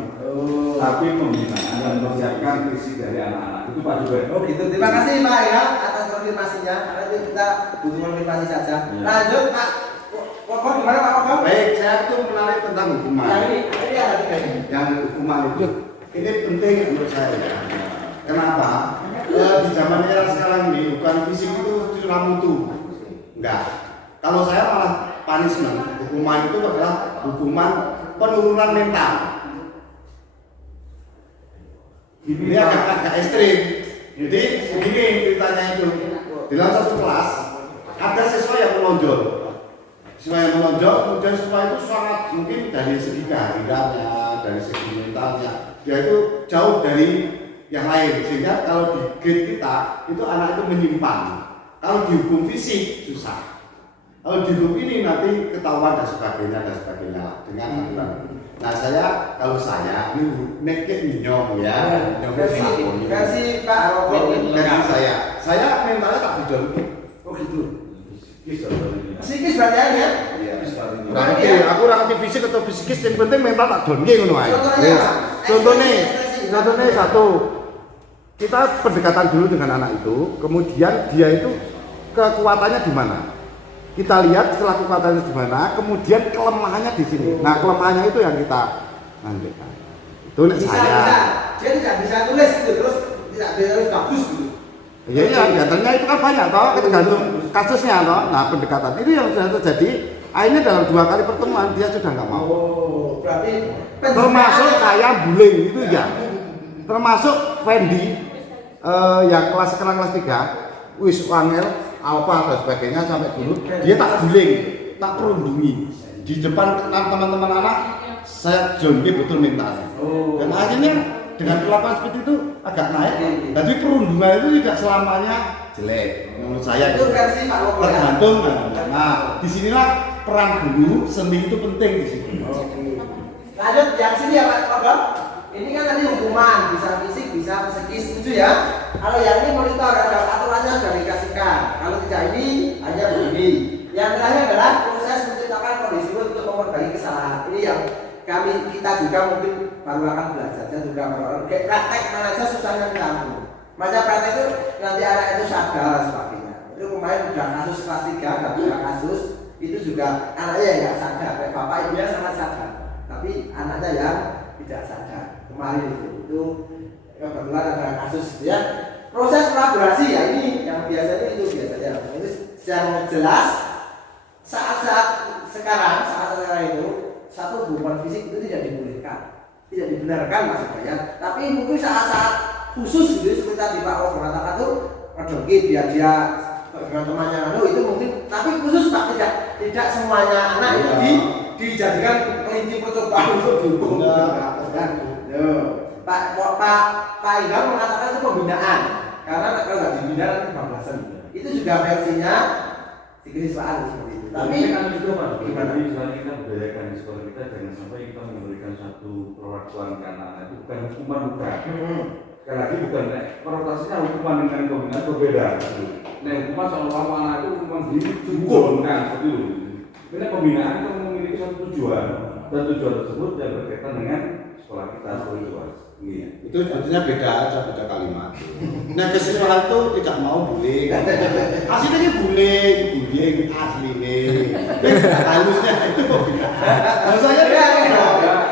tapi pembinaan dan mempersiapkan fisik dari anak-anak itu Pak juga. Oh gitu. Terima kasih Pak ya atas konfirmasinya. Karena itu kita butuh konfirmasi saja. Lanjut Pak. Pokok gimana Pak Pokok? Baik, saya tuh menarik tentang hukuman. Ini ada tiga ini. Yang hukuman itu ini penting menurut saya. Kenapa? Di zaman era sekarang ini bukan fisik itu cuma mutu. Enggak. Kalau saya malah punishment. Hukuman itu adalah hukuman penurunan mental. Ini agak ekstrim. Jadi begini ceritanya itu. Di dalam satu kelas ada siswa yang menonjol. Siswa yang menonjol, kemudian siswa itu sangat mungkin dari segi kehadirannya, dari segi mentalnya, dia itu jauh dari yang lain. Sehingga kalau di grade kita itu anak itu menyimpang. Kalau dihukum fisik susah. Kalau dihukum ini nanti ketahuan dan sebagainya dengan aturan. Nah kalau saya ini nekek nyong ya, Kasih Pak Rokok. saya mentalnya tak bidol. Oh gitu. Psikis berarti ya? Iya, berarti aku ora ngerti fisik atau psikis yang penting mental tak donge ngono ae. Contohnya satu. Kita pendekatan dulu dengan anak itu, kemudian dia itu kekuatannya di mana? Kita lihat setelah kekuatannya di mana, kemudian kelemahannya di sini. Nah, kelemahannya itu yang kita nantikan. Itu saya. Dia tidak bisa tulis gitu, terus tidak bisa bagus gitu. Ya biasanya itu kan banyak toh, tergantung kasusnya toh. Nah, pendekatan itu yang sudah terjadi. Akhirnya dalam 2 kali pertemuan dia sudah nggak mau. Oh, berarti termasuk saya bullying itu ya. Termasuk Fendi yang sekarang kelas 3, wis wangel apa dan sebagainya sampai dulu dia tak bullying, tak perundungi di depan teman-teman anak. Saya jonge betul mentalnya. Dan akhirnya dengan perlakuan seperti itu agak naik. Jadi perundungan itu tidak selamanya jelek menurut saya. Itu versi Pak Logo ya. Tergantung. Nah, disinilah peran guru seni itu penting di sini. Lanjut yang sini ya Pak Logo. Ini kan tadi hukuman, bisa fisik, bisa psikis, setuju ya. Kalau yang ini monitor, ada aturannya sudah dikasihkan. Kalau tidak ini hanya begini. Yang terakhir adalah proses menciptakan kondisi untuk memperbaiki kesalahan. Ini yang kita juga mungkin baru akan belajar juga kayak praktek mana aja susahnya kamu. Macam praktek itu nanti anak itu sadar dan sebagainya. Itu kemarin udah kasus kelas 3, ada kasus itu juga anaknya yang nggak sadar. Kayak bapak ibunya sangat sadar, tapi anaknya yang tidak sadar. Kemarin itu kebetulan ada kasus ya. Proses kolaborasi ya ini yang biasanya itu biasanya. Itu yang jelas saat-saat sekarang itu satu hubungan fisik itu tidak dibolehkan, tidak dibenarkan maksud saya. Tapi mungkin saat-saat khusus gitu seperti tadi Pak Om mengatakan tuh pedokit dia dengan temannya itu mungkin. Tapi khusus Pak tidak semuanya anak itu dijadikan kelinci percobaan untuk dihukum. Pak Ilham mengatakan itu pembinaan karena kalau nggak dibina nanti kebablasan. Itu juga versinya dikriswaan seperti itu. Tapi kan itu Pak, gimana misalnya kita berdayakan di sekolah kita jangan sampai kita memberikan satu perlakuan ke anak-anak itu bukan hukuman bukan. Sekali lagi bukan perotasinya hukuman dengan pembinaan berbeda. Nah hukuman soal anak itu hukuman dihukum kan seperti itu. Karena pembinaan itu memiliki satu tujuan dan tujuan tersebut yang berkaitan dengan sekolah kita sebagai luas. Iya. Itu artinya beda aja, beda kalimat. Nah kesiswaan itu tidak mau bullying. Aslinya bullying asli nih. Halusnya itu pembinaan. Nah,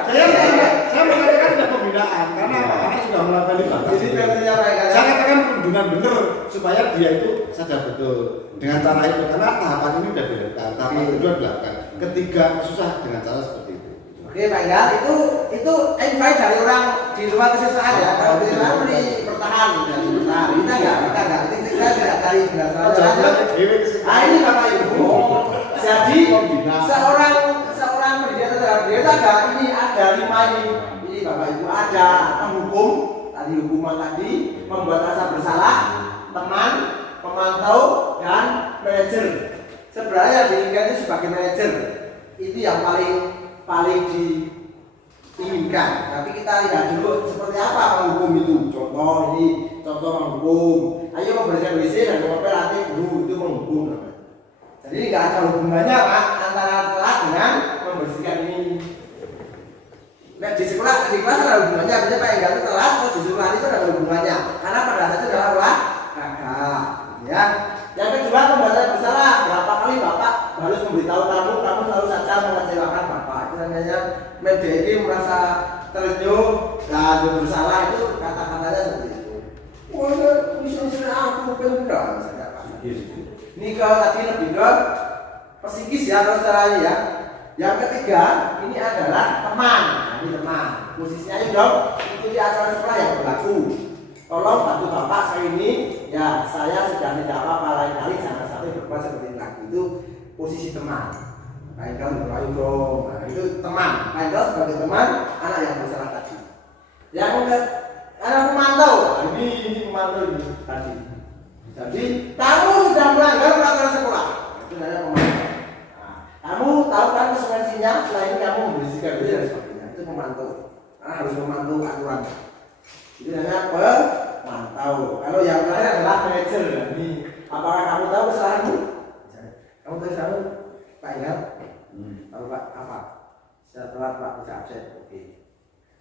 saya mengatakan tidak pembinaan karena anak sudah melakukan batas. jadi versinya Pak Ilham. Saya katakan perundungan benar supaya dia itu sadar betul dengan cara itu karena tahapan ini sudah dilakukan, tahapan kedua dilakukan, ketiga susah dengan cara seperti itu. Oke Pak Ilham, itu invite dari orang di luar kesesaan ya. Kalau di luar bertahan, kita nggak. Kita tidak dari berdasarkan. Nah ini Bapak Ibu. Jadi seorang pendidik terhadap dia ada 5 ini. Ini Bapak Ibu ada penghukum, tadi hukuman tadi, membuat rasa bersalah, teman, pemantau, dan manajer. Sebenarnya diinginkan itu sebagai manajer. Itu yang paling diinginkan. Tapi kita lihat dulu seperti apa penghukum itu. Contoh menghukum. Ayo membersihkan WC dan mengopel nanti guru itu menghukum. Jadi nggak ada hubungannya Pak antara telat dengan membersihkan ini. Nah di sekolah ada hubungannya. Bisa Pak Enggal itu telat terus disuruh hari itu ada hubungannya. Karena pada saat itu adalah olahraga. Ya. Yang kedua pembuatan bersalah. Berapa kali Bapak harus memberitahu kamu selalu saja mengecewakan Bapak. Itu namanya media ini merasa terenyuh dan bersalah itu kata-katanya seperti itu. Wah, misalnya aku benar saja Pak. Ini kalau tadi lebih ke psikis ya kalau secara ini ya. Yang ketiga ini adalah teman. Nah, ini teman. Posisinya ayo dong ikuti aturan sekolah yang berlaku. Tolong bantu Bapak saya ini. Ya saya sudah tidak apa-apa lain kali jangan sampai berbuat seperti ini lagi. Itu posisi teman. Lain kali berlayu dong. Nah itu teman. Lain kali sebagai teman anak yang bersalah tadi. Yang anak pemantau. Nah, ini pemantau ini tadi. Jadi kamu sudah melanggar peraturan sekolah. Itu namanya pemantau. Nah, kamu tahu kan konsekuensinya selain kamu membersihkan diri dan sebagainya. Itu pemantau. Karena harus memantau aturan. Itu namanya pemantau. Kalau yang terakhir adalah manajer. Ini apakah kamu tahu kesalahanmu? Kamu tahu kesalahanmu? Pak Ilham? Tahu Pak apa? Saya telat Pak, bisa absen. Oke.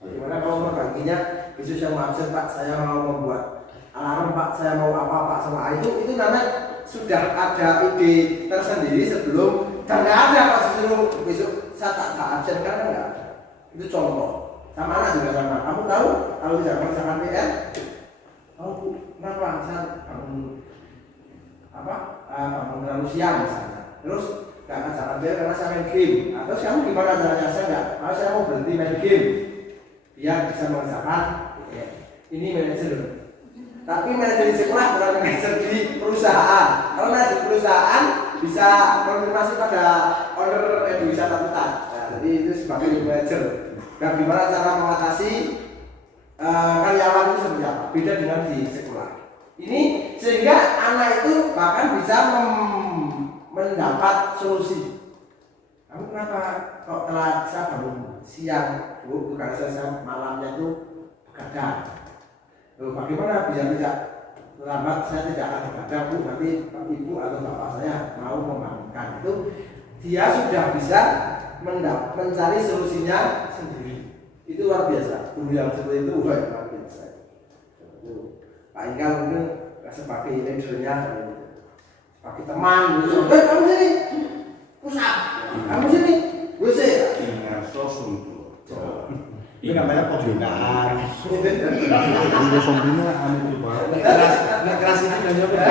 Bagaimana kalau membaginya? Besok saya mau absen Pak, saya mau membuat alarm Pak, saya mau apa Pak sama itu namanya sudah ada ide tersendiri sebelum dan nggak ada Pak sebelum besok saya tak absen kan nggak ada. Itu contoh. Sama anak juga sama. Kamu tahu kalau tidak mengerjakan PR, kenapa saya bangun terlalu siang misalnya. Terus nggak mengerjakan PR karena saya main game. Atau kamu gimana caranya saya nggak? Kalau saya mau berhenti main game, biar bisa mengerjakan PR. Ini manajer. Tapi manajer di sekolah bukan manajer di perusahaan. Kalau manajer di perusahaan bisa konfirmasi pada owner wisata kita. Nah, jadi itu sebagai manajer. Dan gimana cara mengatasi karyawan itu seperti apa? Beda dengan di sekolah. Ini sehingga anak itu bahkan bisa mendapat solusi. Kamu kenapa kok telat? Saya baru siang, Bu, bukan saya malamnya itu begadang. Bagaimana bisa tidak lambat? Saya tidak akan begadang, Bu, nanti ibu atau bapak saya mau membangunkan. Itu dia sudah bisa mencari solusinya sendiri. Itu luar biasa. Guru yang seperti itu luar biasa. Pak Ingkal mungkin sebagai leadernya, sebagai teman, gitu. Kamu sini, pusat. Kamu sini, WC. Ingat sosum. Ini namanya pembinaan. Ini pembinaan itu Pak. Nek kelas ini namanya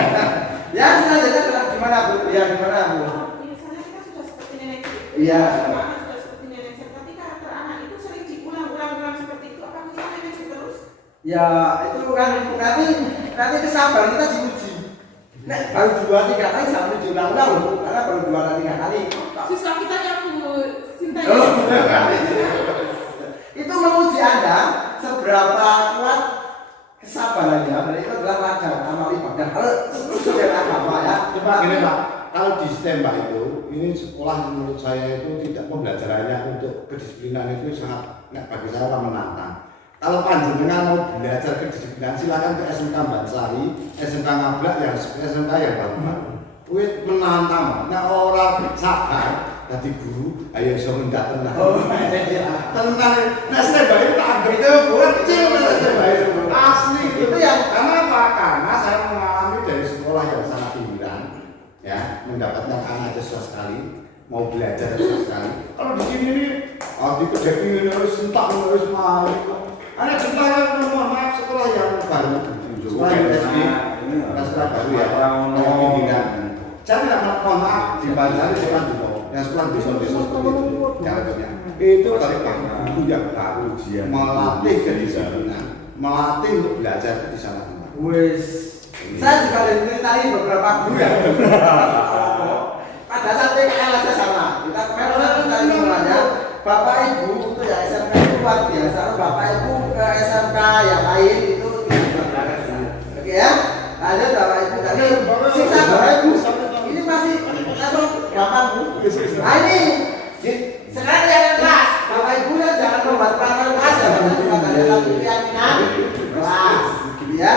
Ya, selanjutnya gimana Bu? Ya, gimana Bu? Biasanya kita sudah seperti nenek. Iya. Sudah seperti nenek, tapi karakter anak itu sering diulang-ulang seperti itu. Apa kita nenek terus? Ya, itu kan nanti kesabaran kita diuji. Nek baru 2-3 kali sampai diulang-ulang loh, karena baru 2-3 kali. Siswa kita yang Bu Sinta. Itu menguji Anda seberapa kuat kesabarannya. Dan itu adalah ladang amal ibadah. Kalau sesuai agama ya. Coba gini Pak, kalau di STEM Pak itu, ini sekolah menurut saya itu tidak pembelajarannya untuk kedisiplinan itu sangat, bagi saya menantang. Kalau panjenengan mau belajar kedisiplinan silakan ke SMK Bansari, SMK Ngablak yang SMK yang baru. Kuwi menantang. Nah orang sabar dadi guru, ayo iso mendateng lah. Oh iya. Tenan. Nah STEM Pak itu tak anggap itu kecil STEM Pak itu. Asli Itu yang karena apa? Karena saya mengalami dari sekolah yang sangat pinggiran, ya mendapatkan anak susah sekali, mau belajar susah sekali. Kalau di sini nih, di kerja ini harus sentak harus mari. Anak sekolah mohon maaf sekolah yang baru, sekolah yang SD, sekolah baru ya, yang pinggiran. Saya tidak mohon maaf di Bansari sekolah juga, yang sekolah desa-desa seperti itu, caranya. Itu dari guru yang baru melatih kedisiplinan, melatih untuk belajar di sana. wis. Saya juga dari beberapa guru ya. Pada saat PKL saja sama. Kita kemarin dari sekolahnya, Bapak Ibu itu ya SMK itu luar biasa. Bapak Ibu ke SMK yang lain itu oke ya. Lanjut Bapak Ibu tadi siksa Bapak Ibu. Ini masih level gampang Bu. Nah ini sekarang yang kelas. Bapak Ibu ya jangan membuat pelanggaran kelas ya. Bapak ada satu keyakinan kelas, gitu ya.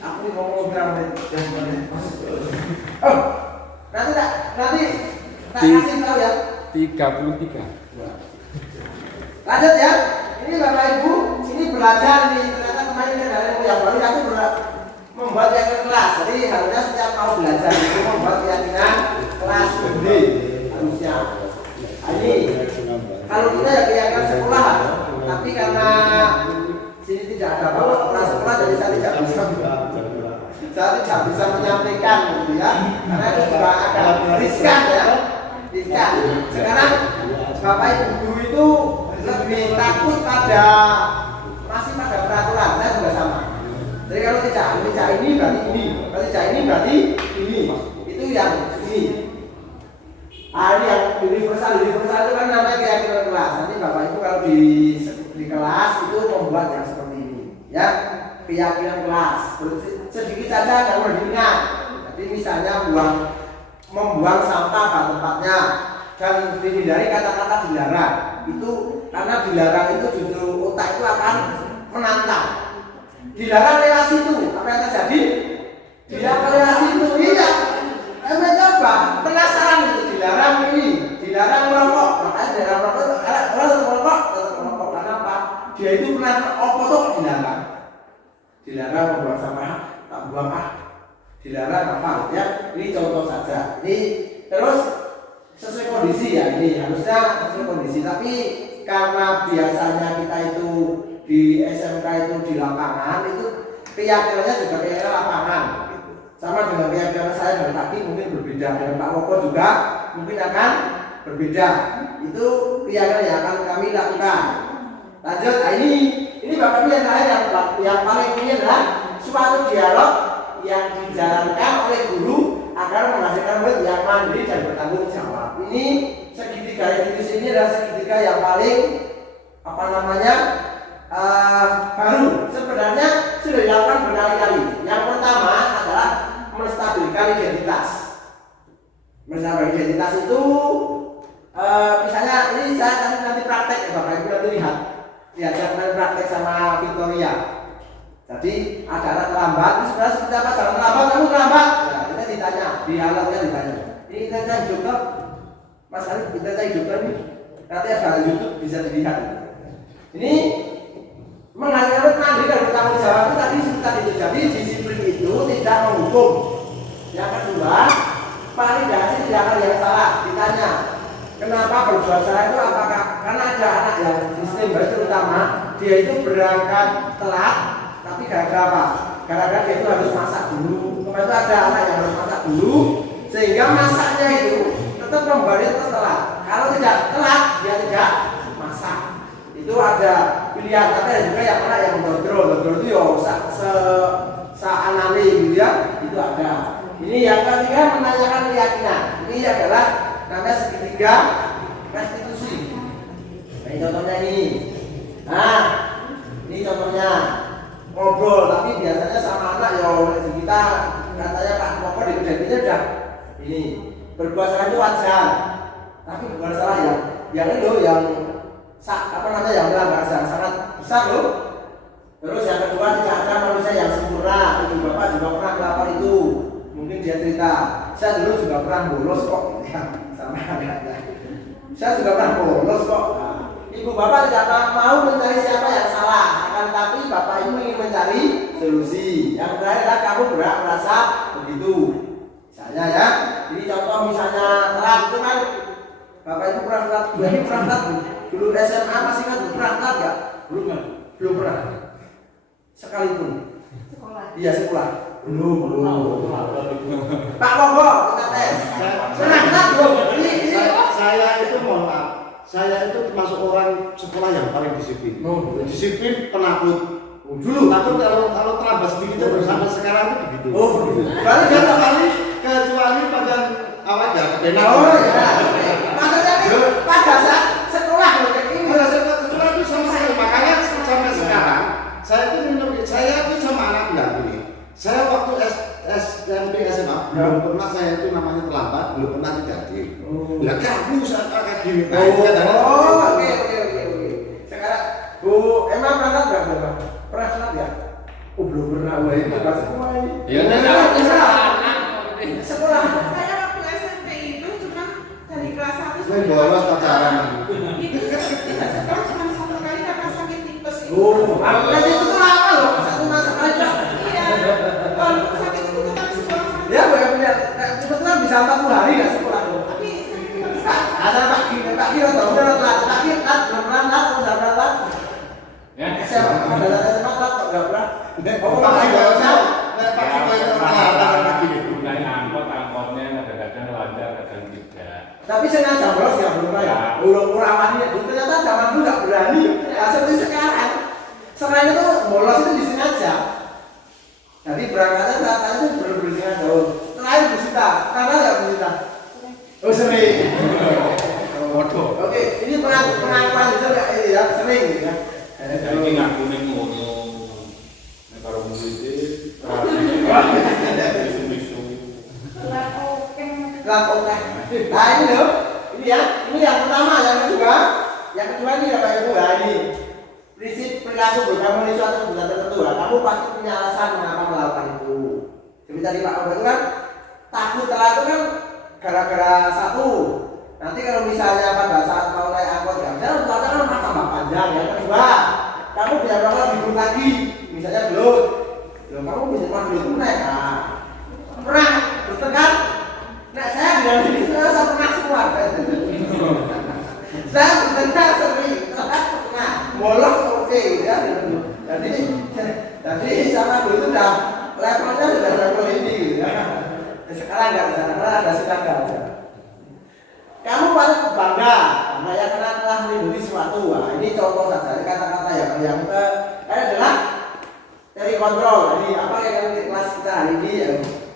Aku mau ngomong oh, nanti tak kasih tahu ya. 33. Lanjut ya. Ini Bapak Ibu, ini belajar nih. Ternyata kemarin dari yang baru aku membuat yang kelas. Jadi harusnya setiap mau belajar itu membuat keyakinan kelas gede harusnya. Ini kalau kita ya keyakinan sekolah, tapi karena sini tidak ada kepala sekolah jadi saya tidak bisa menyampaikan gitu ya, karena itu juga agak riskan ya, riskan. Sekarang Bapak Ibu guru itu lebih takut masih pada peraturan, saya juga sama. Jadi kalau tidak ini berarti ini, kalau tidak ini berarti ini, itu yang ini. Ini yang universal itu kan namanya keyakinan kelas. Nanti Bapak Ibu kalau di kelas itu membuat yang seperti ini, ya keyakinan kelas. Sedikit saja kalau diingat. Jadi misalnya membuang sampah pada tempatnya dan dihindari kata-kata dilarang. Itu karena dilarang itu justru otak itu akan menantang. Dilarang lewat situ, apa yang terjadi? Dia lewat situ, iya. Mencoba, penasaran itu dilarang ini, dilarang merokok, makanya dilarang merokok, orang tetap merokok, karena apa? Dia itu pernah opo dilarang, dilarang membuang sampah, tak buang dilarang apa? Ya, ini contoh saja. Ini terus sesuai kondisi ya, ini harusnya sesuai kondisi. Tapi karena biasanya kita itu di SMK itu di lapangan itu keyakinannya juga keyakinan lapangan. Sama dengan keyakinan saya dari tadi mungkin berbeda, dengan Pak Koko juga mungkin akan berbeda. Itu keyakinan yang akan kami lakukan. Lanjut, nah ini Bapak Ibu yang terakhir yang paling ini adalah suatu dialog yang dijalankan oleh guru agar menghasilkan murid yang mandiri dan bertanggung jawab. Ini segitiga institusi ini adalah segitiga yang paling apa namanya baru. Sebenarnya sudah dilakukan berkali-kali. Yang pertama adalah menstabilkan identitas. Menstabilkan identitas itu misalnya ini saya nanti praktek ya Bapak Ibu nanti lihat. Ya saya nanti praktek sama Victoria. Jadi ada anak terlambat, ini sebenarnya seperti apa? Jangan terlambat, kamu terlambat. Nah, kita ditanya, dialognya ditanya. Ini kita hidup kan? Mas Arif, kita hidup kan ini? Nanti ada YouTube bisa dilihat. Ini mengajarkan mandiri dan bertanggung jawab itu tadi sudah itu. Jadi disiplin itu tidak menghukum. Yang kedua, validasi tindakan yang salah. Ditanya, kenapa berbuat salah itu apakah karena ada anak yang sistem terutama dia itu berangkat telat, tapi gara-gara apa? Gara-gara dia itu harus masak dulu. Kemarin itu ada anak yang harus masak dulu, sehingga masaknya itu tetap kembali terus telat. Kalau tidak telat, dia tidak masak. Itu ada pilihan. Tapi ada juga yang anak yang dodol itu ya se-anani gitu ya, itu ada. Ini yang ketiga menanyakan keyakinan. Ini adalah namanya segitiga restitusi. Nah, ini contohnya ini. Nah, ini contohnya ngobrol, tapi biasanya sama anak ya kita katanya Pak Moko di kedai udah ini berbuat salah itu wajar, tapi bukan salah yang ini loh yang apa namanya yang melanggar sangat besar loh. Terus yang kedua tidak ada manusia yang sempurna. Ibu bapak juga pernah melakukan itu. Mungkin dia cerita, saya dulu juga pernah bolos kok, ya, sama anaknya. Saya juga pernah bolos kok. Ibu bapak tidak mau mencari siapa yang salah, akan tetapi bapak ibu ingin mencari solusi. Yang terakhir adalah kamu berhak merasa begitu. Misalnya ya, ini contoh misalnya telat itu kan, bapak ibu pernah telat, bu ini pernah telat dulu SMA masih kan pernah telat ya? Belum pernah. Sekalipun. Sekolah. Iya sekolah. Belum. Pak Monggo kita tes. Pernah telat belum? Saya itu mohon maaf. Saya itu termasuk orang sekolah yang paling disiplin. Disiplin, penakut. Dulu takut kalau terlambat sedikit itu sampai sekarang itu begitu. Berarti kecuali pada awalnya. Oh iya. Maksudnya pada saat sekolah loh kayak ini. Pada sekolah itu sama sekali. Makanya sampai sekarang saya itu sama anak enggak ini. Saya waktu SMP SMA belum pernah saya itu namanya terlambat, belum pernah tidak hadir. Lah kamu saat kayak gini. Oke. Sekarang Bu emang pernah nggak Bapak? Pernah telat ya? Oh belum pernah. Wah itu nggak sekolah ini. Ya Sekolah. Saya waktu SMP itu cuma dari kelas 1 Saya bolos pacaran. itu tidak sekolah cuma satu kali karena sakit tipes itu. Nanti itu lama loh. Satu masa aja. Iya. Kalau sakit itu tetap sekolah. Ya punya kebetulan bisa 40 hari nggak sekolah. Tapi sakit itu besar. Ada pagi atau udah telat belum pernah telat, udah telat. Ya. SMA telat kok nggak pernah. Pakai bolosnya, pakai bolosnya Gunanya angkotnya kadang-kadang lancar, kadang tidak. Tapi sengaja bolos ya belum ya. Ulang-ulangan itu ternyata zaman dulu nggak berani. Ya seperti sekarang. Selain itu bolos itu disengaja. Jadi berangkatnya datanya itu bersengaja. Terakhir Busita, karena nggak Busita. Oh sering. Oke, ini pengakuan itu nggak ini ya sering ya. Jadi ngaku nih ngono. Nek karo murid bisu-bisu. Lakukan. Nah ini loh, ini ya, ini yang pertama, yang kedua ini Bapak Ibu ya ini prinsip perilaku berkamu di suatu kebutuhan tertentu. Kamu pasti punya alasan mengapa melakukan itu. Seperti tadi Pak Obat itu kan takut telat itu kan gara-gara satu. Nanti kalau misalnya pada saat mau naik angkot ya, saya telatnya kan masa tambah panjang. Yang kedua, kamu bisa melakukan libur lagi, misalnya belum kamu bisa melakukan itu naik. Pernah bertengkar. Nah saya bilang ini saya pernah keluar. Saya bertengkar sering, pernah bolos oke ya. Jadi sama dulu itu udah levelnya sudah level ini gitu ya. Sekarang nggak bisa karena ada sedangkan. Kamu paling bangga karena ya karena telah melindungi sesuatu. Nah, ini contoh saja kata-kata yang adalah dari kontrol. Ini apa yang kelas kita hari ini ya.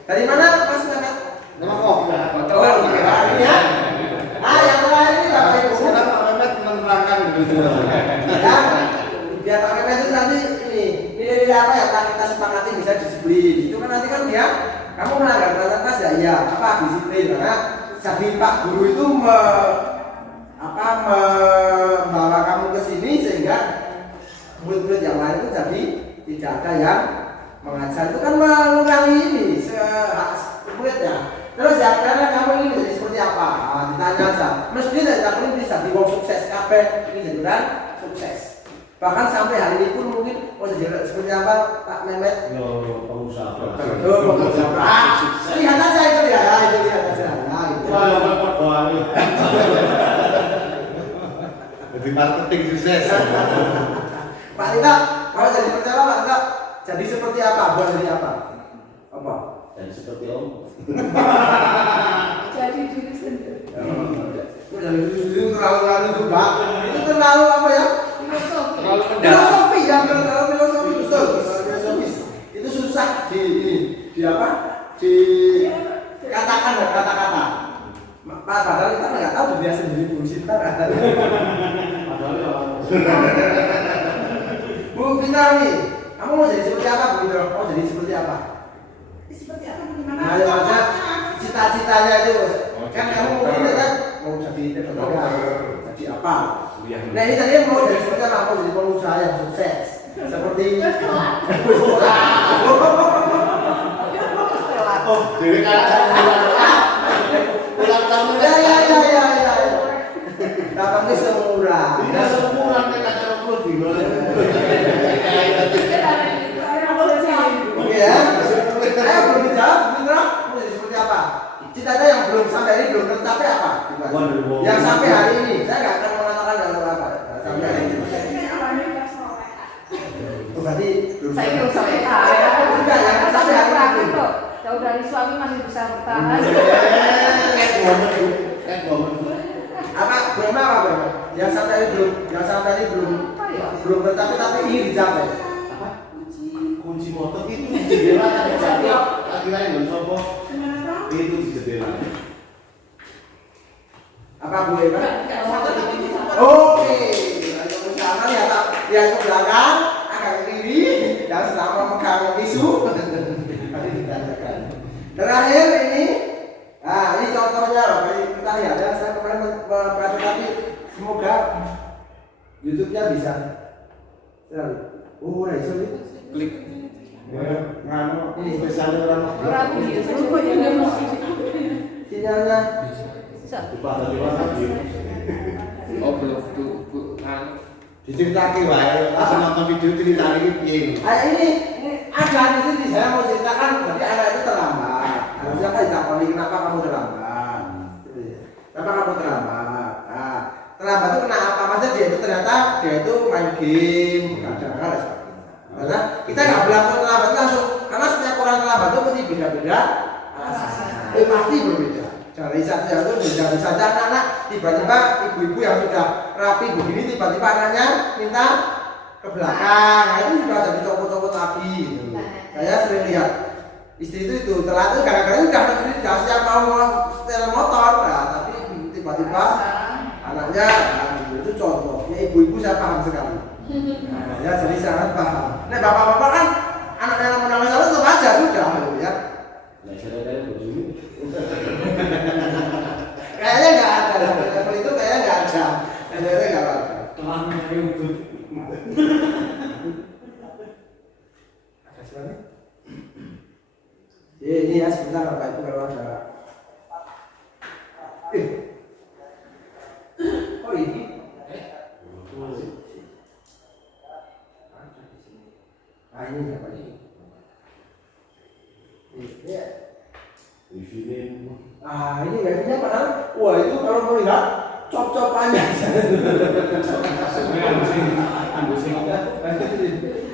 Dari mana Mas Nakat? Nama kok? Kontrol. Ini ya. Nah, yang terakhir ini Bapak Ibu. Sekarang Pak Mehmet menerangkan gitu. Ya, biar Pak Mehmet itu nanti ini nilai-nilai apa yang akan kita sepakati bisa disiplin. Itu kan nanti kan dia, kamu melanggar tata ya iya, apa disiplin karena jadi Pak Guru itu membawa kamu ke sini sehingga murid-murid yang lain itu jadi tidak ada yang mengajar itu kan mengurangi ini muridnya. Terus ya karena kamu ini jadi seperti apa? Nah, ditanya aja. Mesti kamu ini bisa diwong sukses kabeh ini beneran sukses. Bahkan sampai hari ini pun mungkin jadi seperti apa Pak Mehmet? Yo, pengusaha. Lihat aja itu ya, itu lihat aja. Nah, itu. Jadi marketing sukses. Pak Lita, kalau jadi seperti apa Pak Lita? Jadi seperti apa? Buat jadi apa? Apa? Dan seperti Om. Jadi diri sendiri. Itu terlalu itu Pak. Itu terlalu apa ya? Filosofi. Filosofi ya, terlalu filosofi betul. Filosofis. Itu susah di apa? Dikatakan dan kata-kata. Padahal kita nggak tahu dunia sendiri bullshit kan. Bu Fitra nih, kamu mau jadi seperti apa Bu Fitra? Mau jadi seperti apa? Seperti apa bagaimana? Nah, maksudnya cita-citanya itu kan kamu mungkin kan mau jadi jadi apa? Nah ini tadi mau jadi seperti apa? Mau jadi pengusaha yang sukses seperti Oh, jadi kayak ulang tahun ya. Dapatnya semurah. tidak semurah kan acara perlu di mana? Oke ya. Ayo belum dijawab, Fitra. Mau jadi seperti apa? Cita-cita yang belum sampai ini belum tercapai apa? Yang sampai hari ini, saya nggak akan mengatakan dalam apa. Sampai hari ini. Oh, berarti belum Saya belum sampai Enggak, yang sampai hari ini. Jauh dari suami masih bisa bertahan. Apa belum apa belum? Yang sampai ini belum tercapai tapi ingin dicapai. Kunci motor itu di jendela kan jatuh. Akhirnya nggak sopo. Itu di jendela. Apa Bu Eva? Oke. Ayo misalkan yang ke belakang, agak ke kiri, dan selama memegang tisu. Terakhir ini, nah ini contohnya loh, kita lihat ya, saya kemarin memperhatikan semoga YouTube-nya bisa. Oh, itu Klik. Nganu ini spesial orang. Orang video sinyalnya. Lupa tadi mana dia. Oh, belum tuh kan. Diceritake wae, pas nonton video ceritane iki piye. Ini ada itu di saya mau ceritakan, jadi anak itu terlambat. Harusnya kan ditakoni kenapa kamu terlambat. Kenapa kamu terlambat? Nah, terlambat itu kenapa? Maksudnya dia itu main game, kadang-kadang dan sebagainya. Karena kita nggak berlangsung terlambat langsung, karena setiap orang terlambat itu pasti beda-beda alasannya. Pasti berbeda. Dari satu yang itu dari saja anak-anak tiba-tiba ibu-ibu yang sudah rapi begini tiba-tiba anaknya minta ke belakang, nah, itu sudah jadi copot-copot lagi. Gitu. Saya sering lihat istri itu telat itu gara-gara udah negeri tidak siap mau setel motor, nah, tapi tiba-tiba anaknya nah, itu contohnya ibu-ibu saya paham sekali. Nah, ya jadi sangat paham. Nah bapak-bapak kan anaknya yang menangis itu aja sudah ya. Kayaknya nggak ada level itu kayaknya nggak ada. Kayaknya nggak ada. Ini ya sebentar Bapak Ibu kalau ada. Oh ini. Nah ini siapa ini? Ini gajinya padahal, wah itu kalau melihat cop-copannya.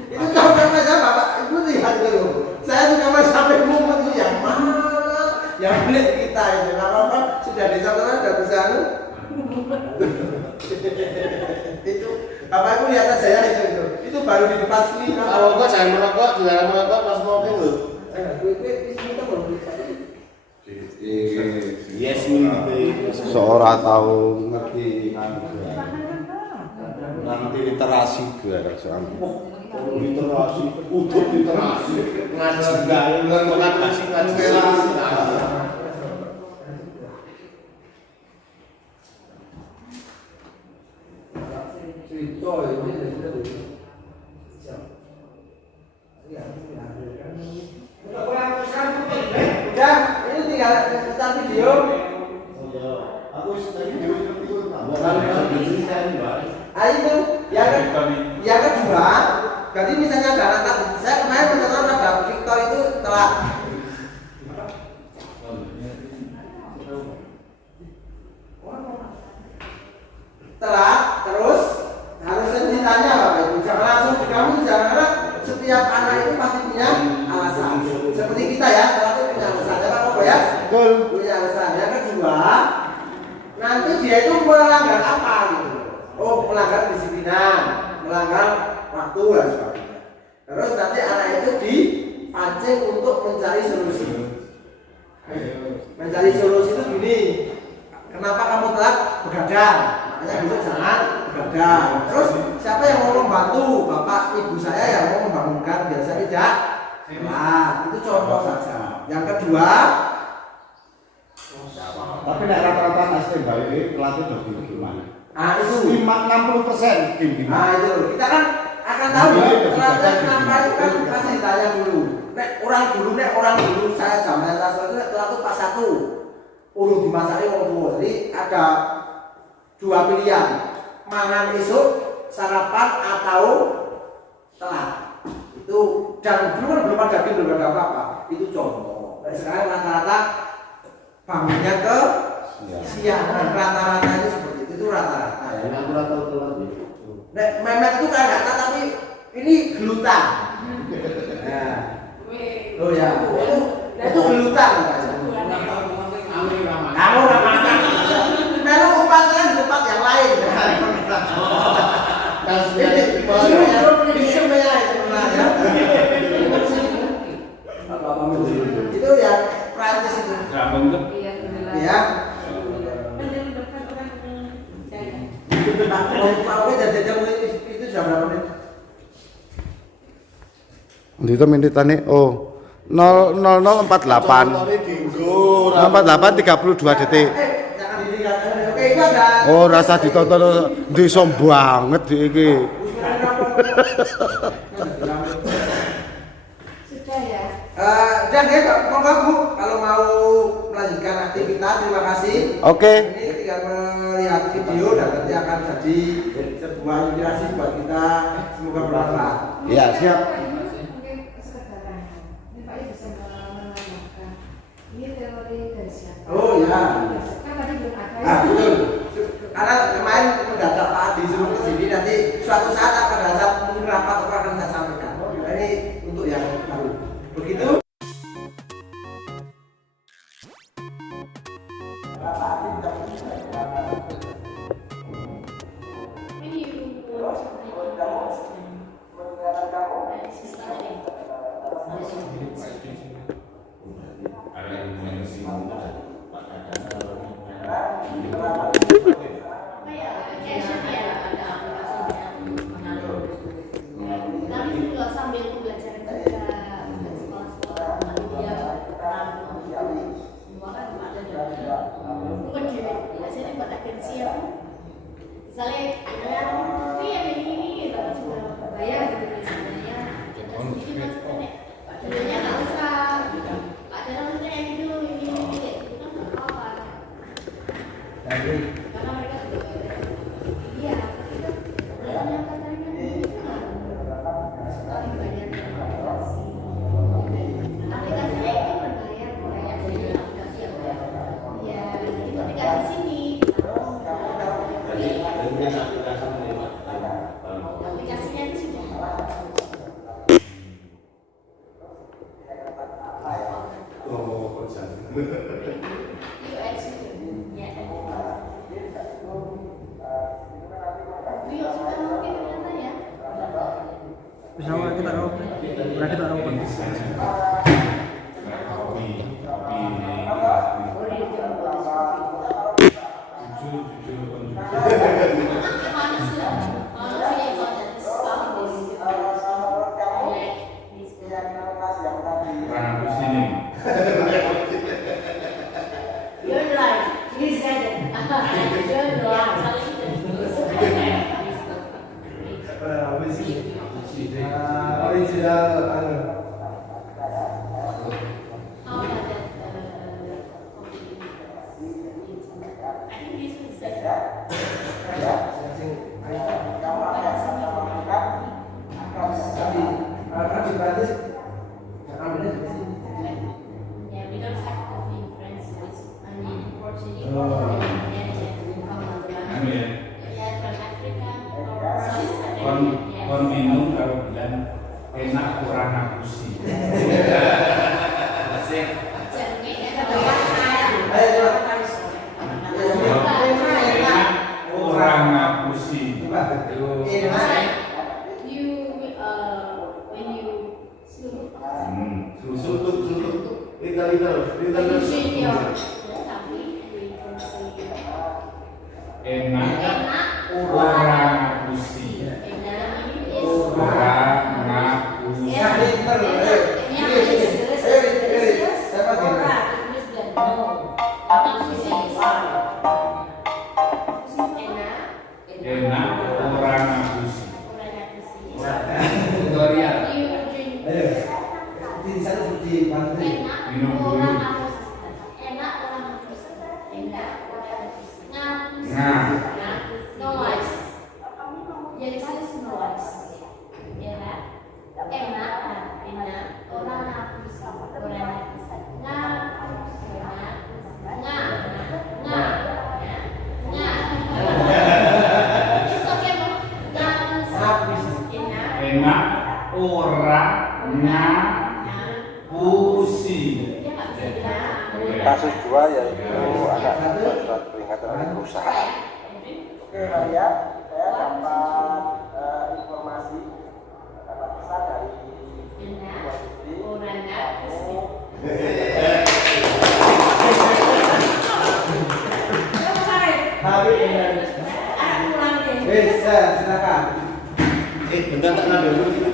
Itu cop-copnya saya Bapak Ibu lihat dulu. Saya juga masih sampai mumet itu yang mana? Yang milik kita itu, apa sudah dicatatkan sudah bisa itu apa Ibu lihat saya itu baru di depan sini. Kalau kok jangan merokok, jangan merokok pas mobil loh. Gue di sini kan belum bisa. Yes, ini seorang tahu ngerti ngerti literasi juga sama. Literasi, utuh literasi, ngaji gaya, ngaji Udah, ini tinggal kita video. Aku sedang video itu Yang kedua, jadi misalnya ada saya kemarin menonton ada Victor itu telat. Terus harusnya ditanya Bapak Ibu, jangan langsung kamu jangan, karena setiap anak itu pasti punya alasan. Seperti kita ya, telat itu punya alasan, ya Pak Bobo ya? Betul. Punya alasan. Yang kedua, nanti dia itu melanggar apa gitu? Oh, melanggar disiplinan, melanggar waktu dan sebagainya. Terus nanti anak itu dipancing untuk mencari solusi. Mencari solusi itu gini, kenapa kamu telat? Begadang, makanya besok jangan begadang. Terus siapa yang mau membantu? Bapak ibu saya yang mau membangunkan biar saya tidak telat. Itu contoh saja. Yang kedua, Tapi nek rata-rata nasib baik telat itu udah gimana? itu 60% gimana? Nah itu kita kan akan tahu ya telatnya kenapa itu kan pasti ditanya dulu. Nek orang dulu saya zaman itu telat itu pas 1 urung dimasaki wong tua. Jadi ada 2 pilihan, mangan esok, sarapan atau telat. Itu dan dulu kan belum ada daging, belum ada apa-apa. Itu contoh. Nah, sekarang rata-rata bangunnya ke siang, rata-rata itu seperti itu rata-rata. Aku rata telat. Nek memet itu kan kata tapi ini gelutan. Nah, oh ya, itu gelutan katanya. Kamu ramah. Melu umpatan di tempat yang lain. Ini semuanya itu benar ya. Itu ya Prancis itu. Iya, benar. Ya. Pak itu sudah berapa menit? Itu mintane oh 0048 0048 32 detik. Jangan dilihat. Oke, itu ada. Oh, rasa ditonton di banget iki. Sudah ya. Dan ya, monggo Bu, kalau mau melanjutkan aktivitas, terima kasih. Oke. Ini tinggal melihat video dan nanti akan jadi sebuah inspirasi buat kita. Semoga bermanfaat. Ya, siap. Mungkin kesadaran. Ini Pak bisa menambahkan. Ini teori dari siapa? Oh ya. Kan tadi belum ada. Ah, betul. Karena kemarin mendadak Pak Adi suruh ke sini, nanti suatu saat pada saat mungkin rapat apa akan saya sampaikan. Nah, ini untuk yang baru. Begitu. Bisa kita Orang aku sini. Your life, please said it. Your life. Original How about that? I think this one is better. Yeah, we don't have coffee in France, so it's only in Portuguese. And then come on, Amin. yeah, from Africa or South Kon America. kon minum kalau bilang enak kurang aku sih. Kurang aku sih. When you slow, Sutut. when you drink your coffee, you can say Enak enak, kurang aku sih. enak is Kurang aku sih. Enak kurang aku sih. Minum dulu. Nah, Noise. Jadi saya noise. Enak, enak, enak. Orang aku sama orang aku sama. enak orang ngapusi. Kasus 2 yaitu anak membuat surat peringatan dari perusahaan. Oke Maria, saya dapat informasi dapat pesan dari Habib dengan silakan. Bentar tak ngambil dulu kita.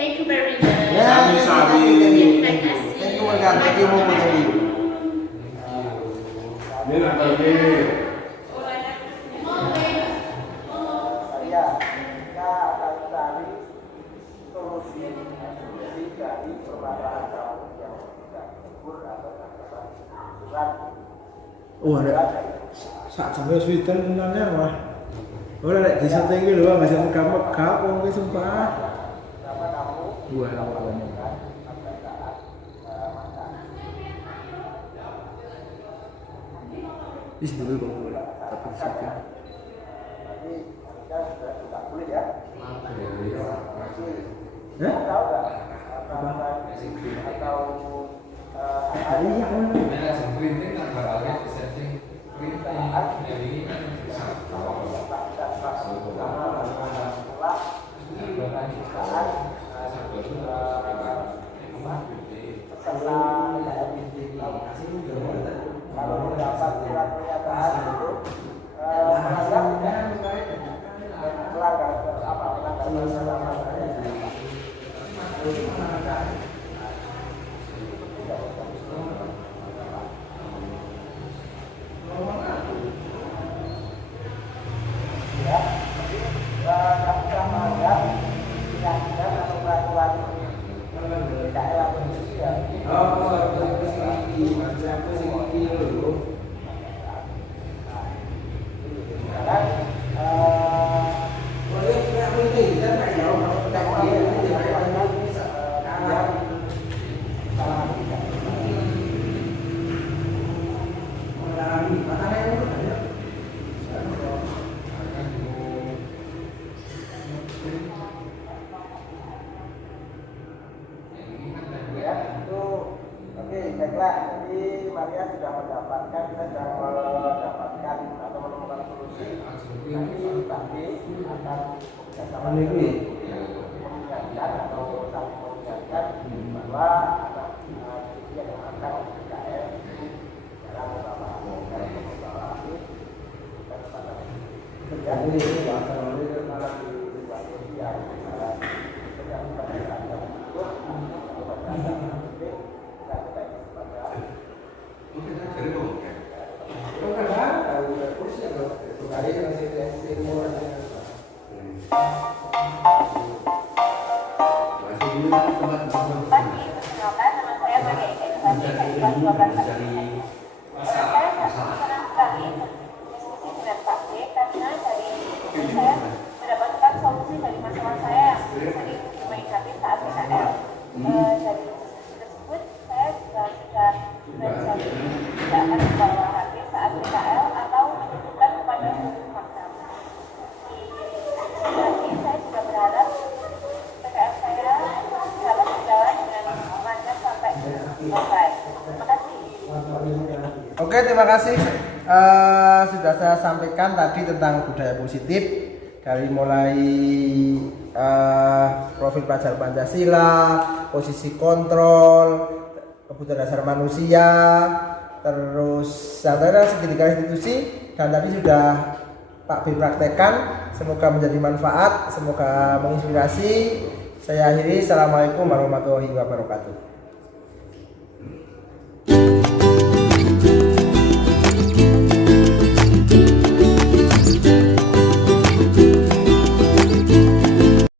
Thank you very much. Sami-sami. Terima kasih. Thank you Morgan, thank you Momo. Ini lagi. Maria, kita akan cari solusi dari permasalahan kamu yang tidak kubur atau surat. Oh ada sak sampai Sweden nanya mah. Ora lek disetting iki lho Mas megap-megap wong ki sumpah. Nama kamu Wah apa ini. Is dulu kok boleh. Tapi setting. Jadi kita sudah tidak boleh ya. Eh? Tahu nggak apa atau Iya mana? Manajemen printing kan bakalnya setting printing jadi ini kan bisa kalau mendapat surat pernyataan itu melanggar apa baiklah, jadi Maria sudah mendapatkan, kita sudah mendapatkan atau menemukan solusi. Nanti tadi akan bekerjasama mengingatkan atau saling mengingatkan bahwa anak yang Oke, terima kasih. Sudah saya sampaikan tadi tentang budaya positif dari mulai profil pelajar Pancasila, posisi kontrol, kebutuhan dasar manusia, terus yang segitiga institusi, dan tadi sudah Pak B praktekkan. Semoga menjadi manfaat, semoga menginspirasi. Saya akhiri. Assalamualaikum warahmatullahi wabarakatuh.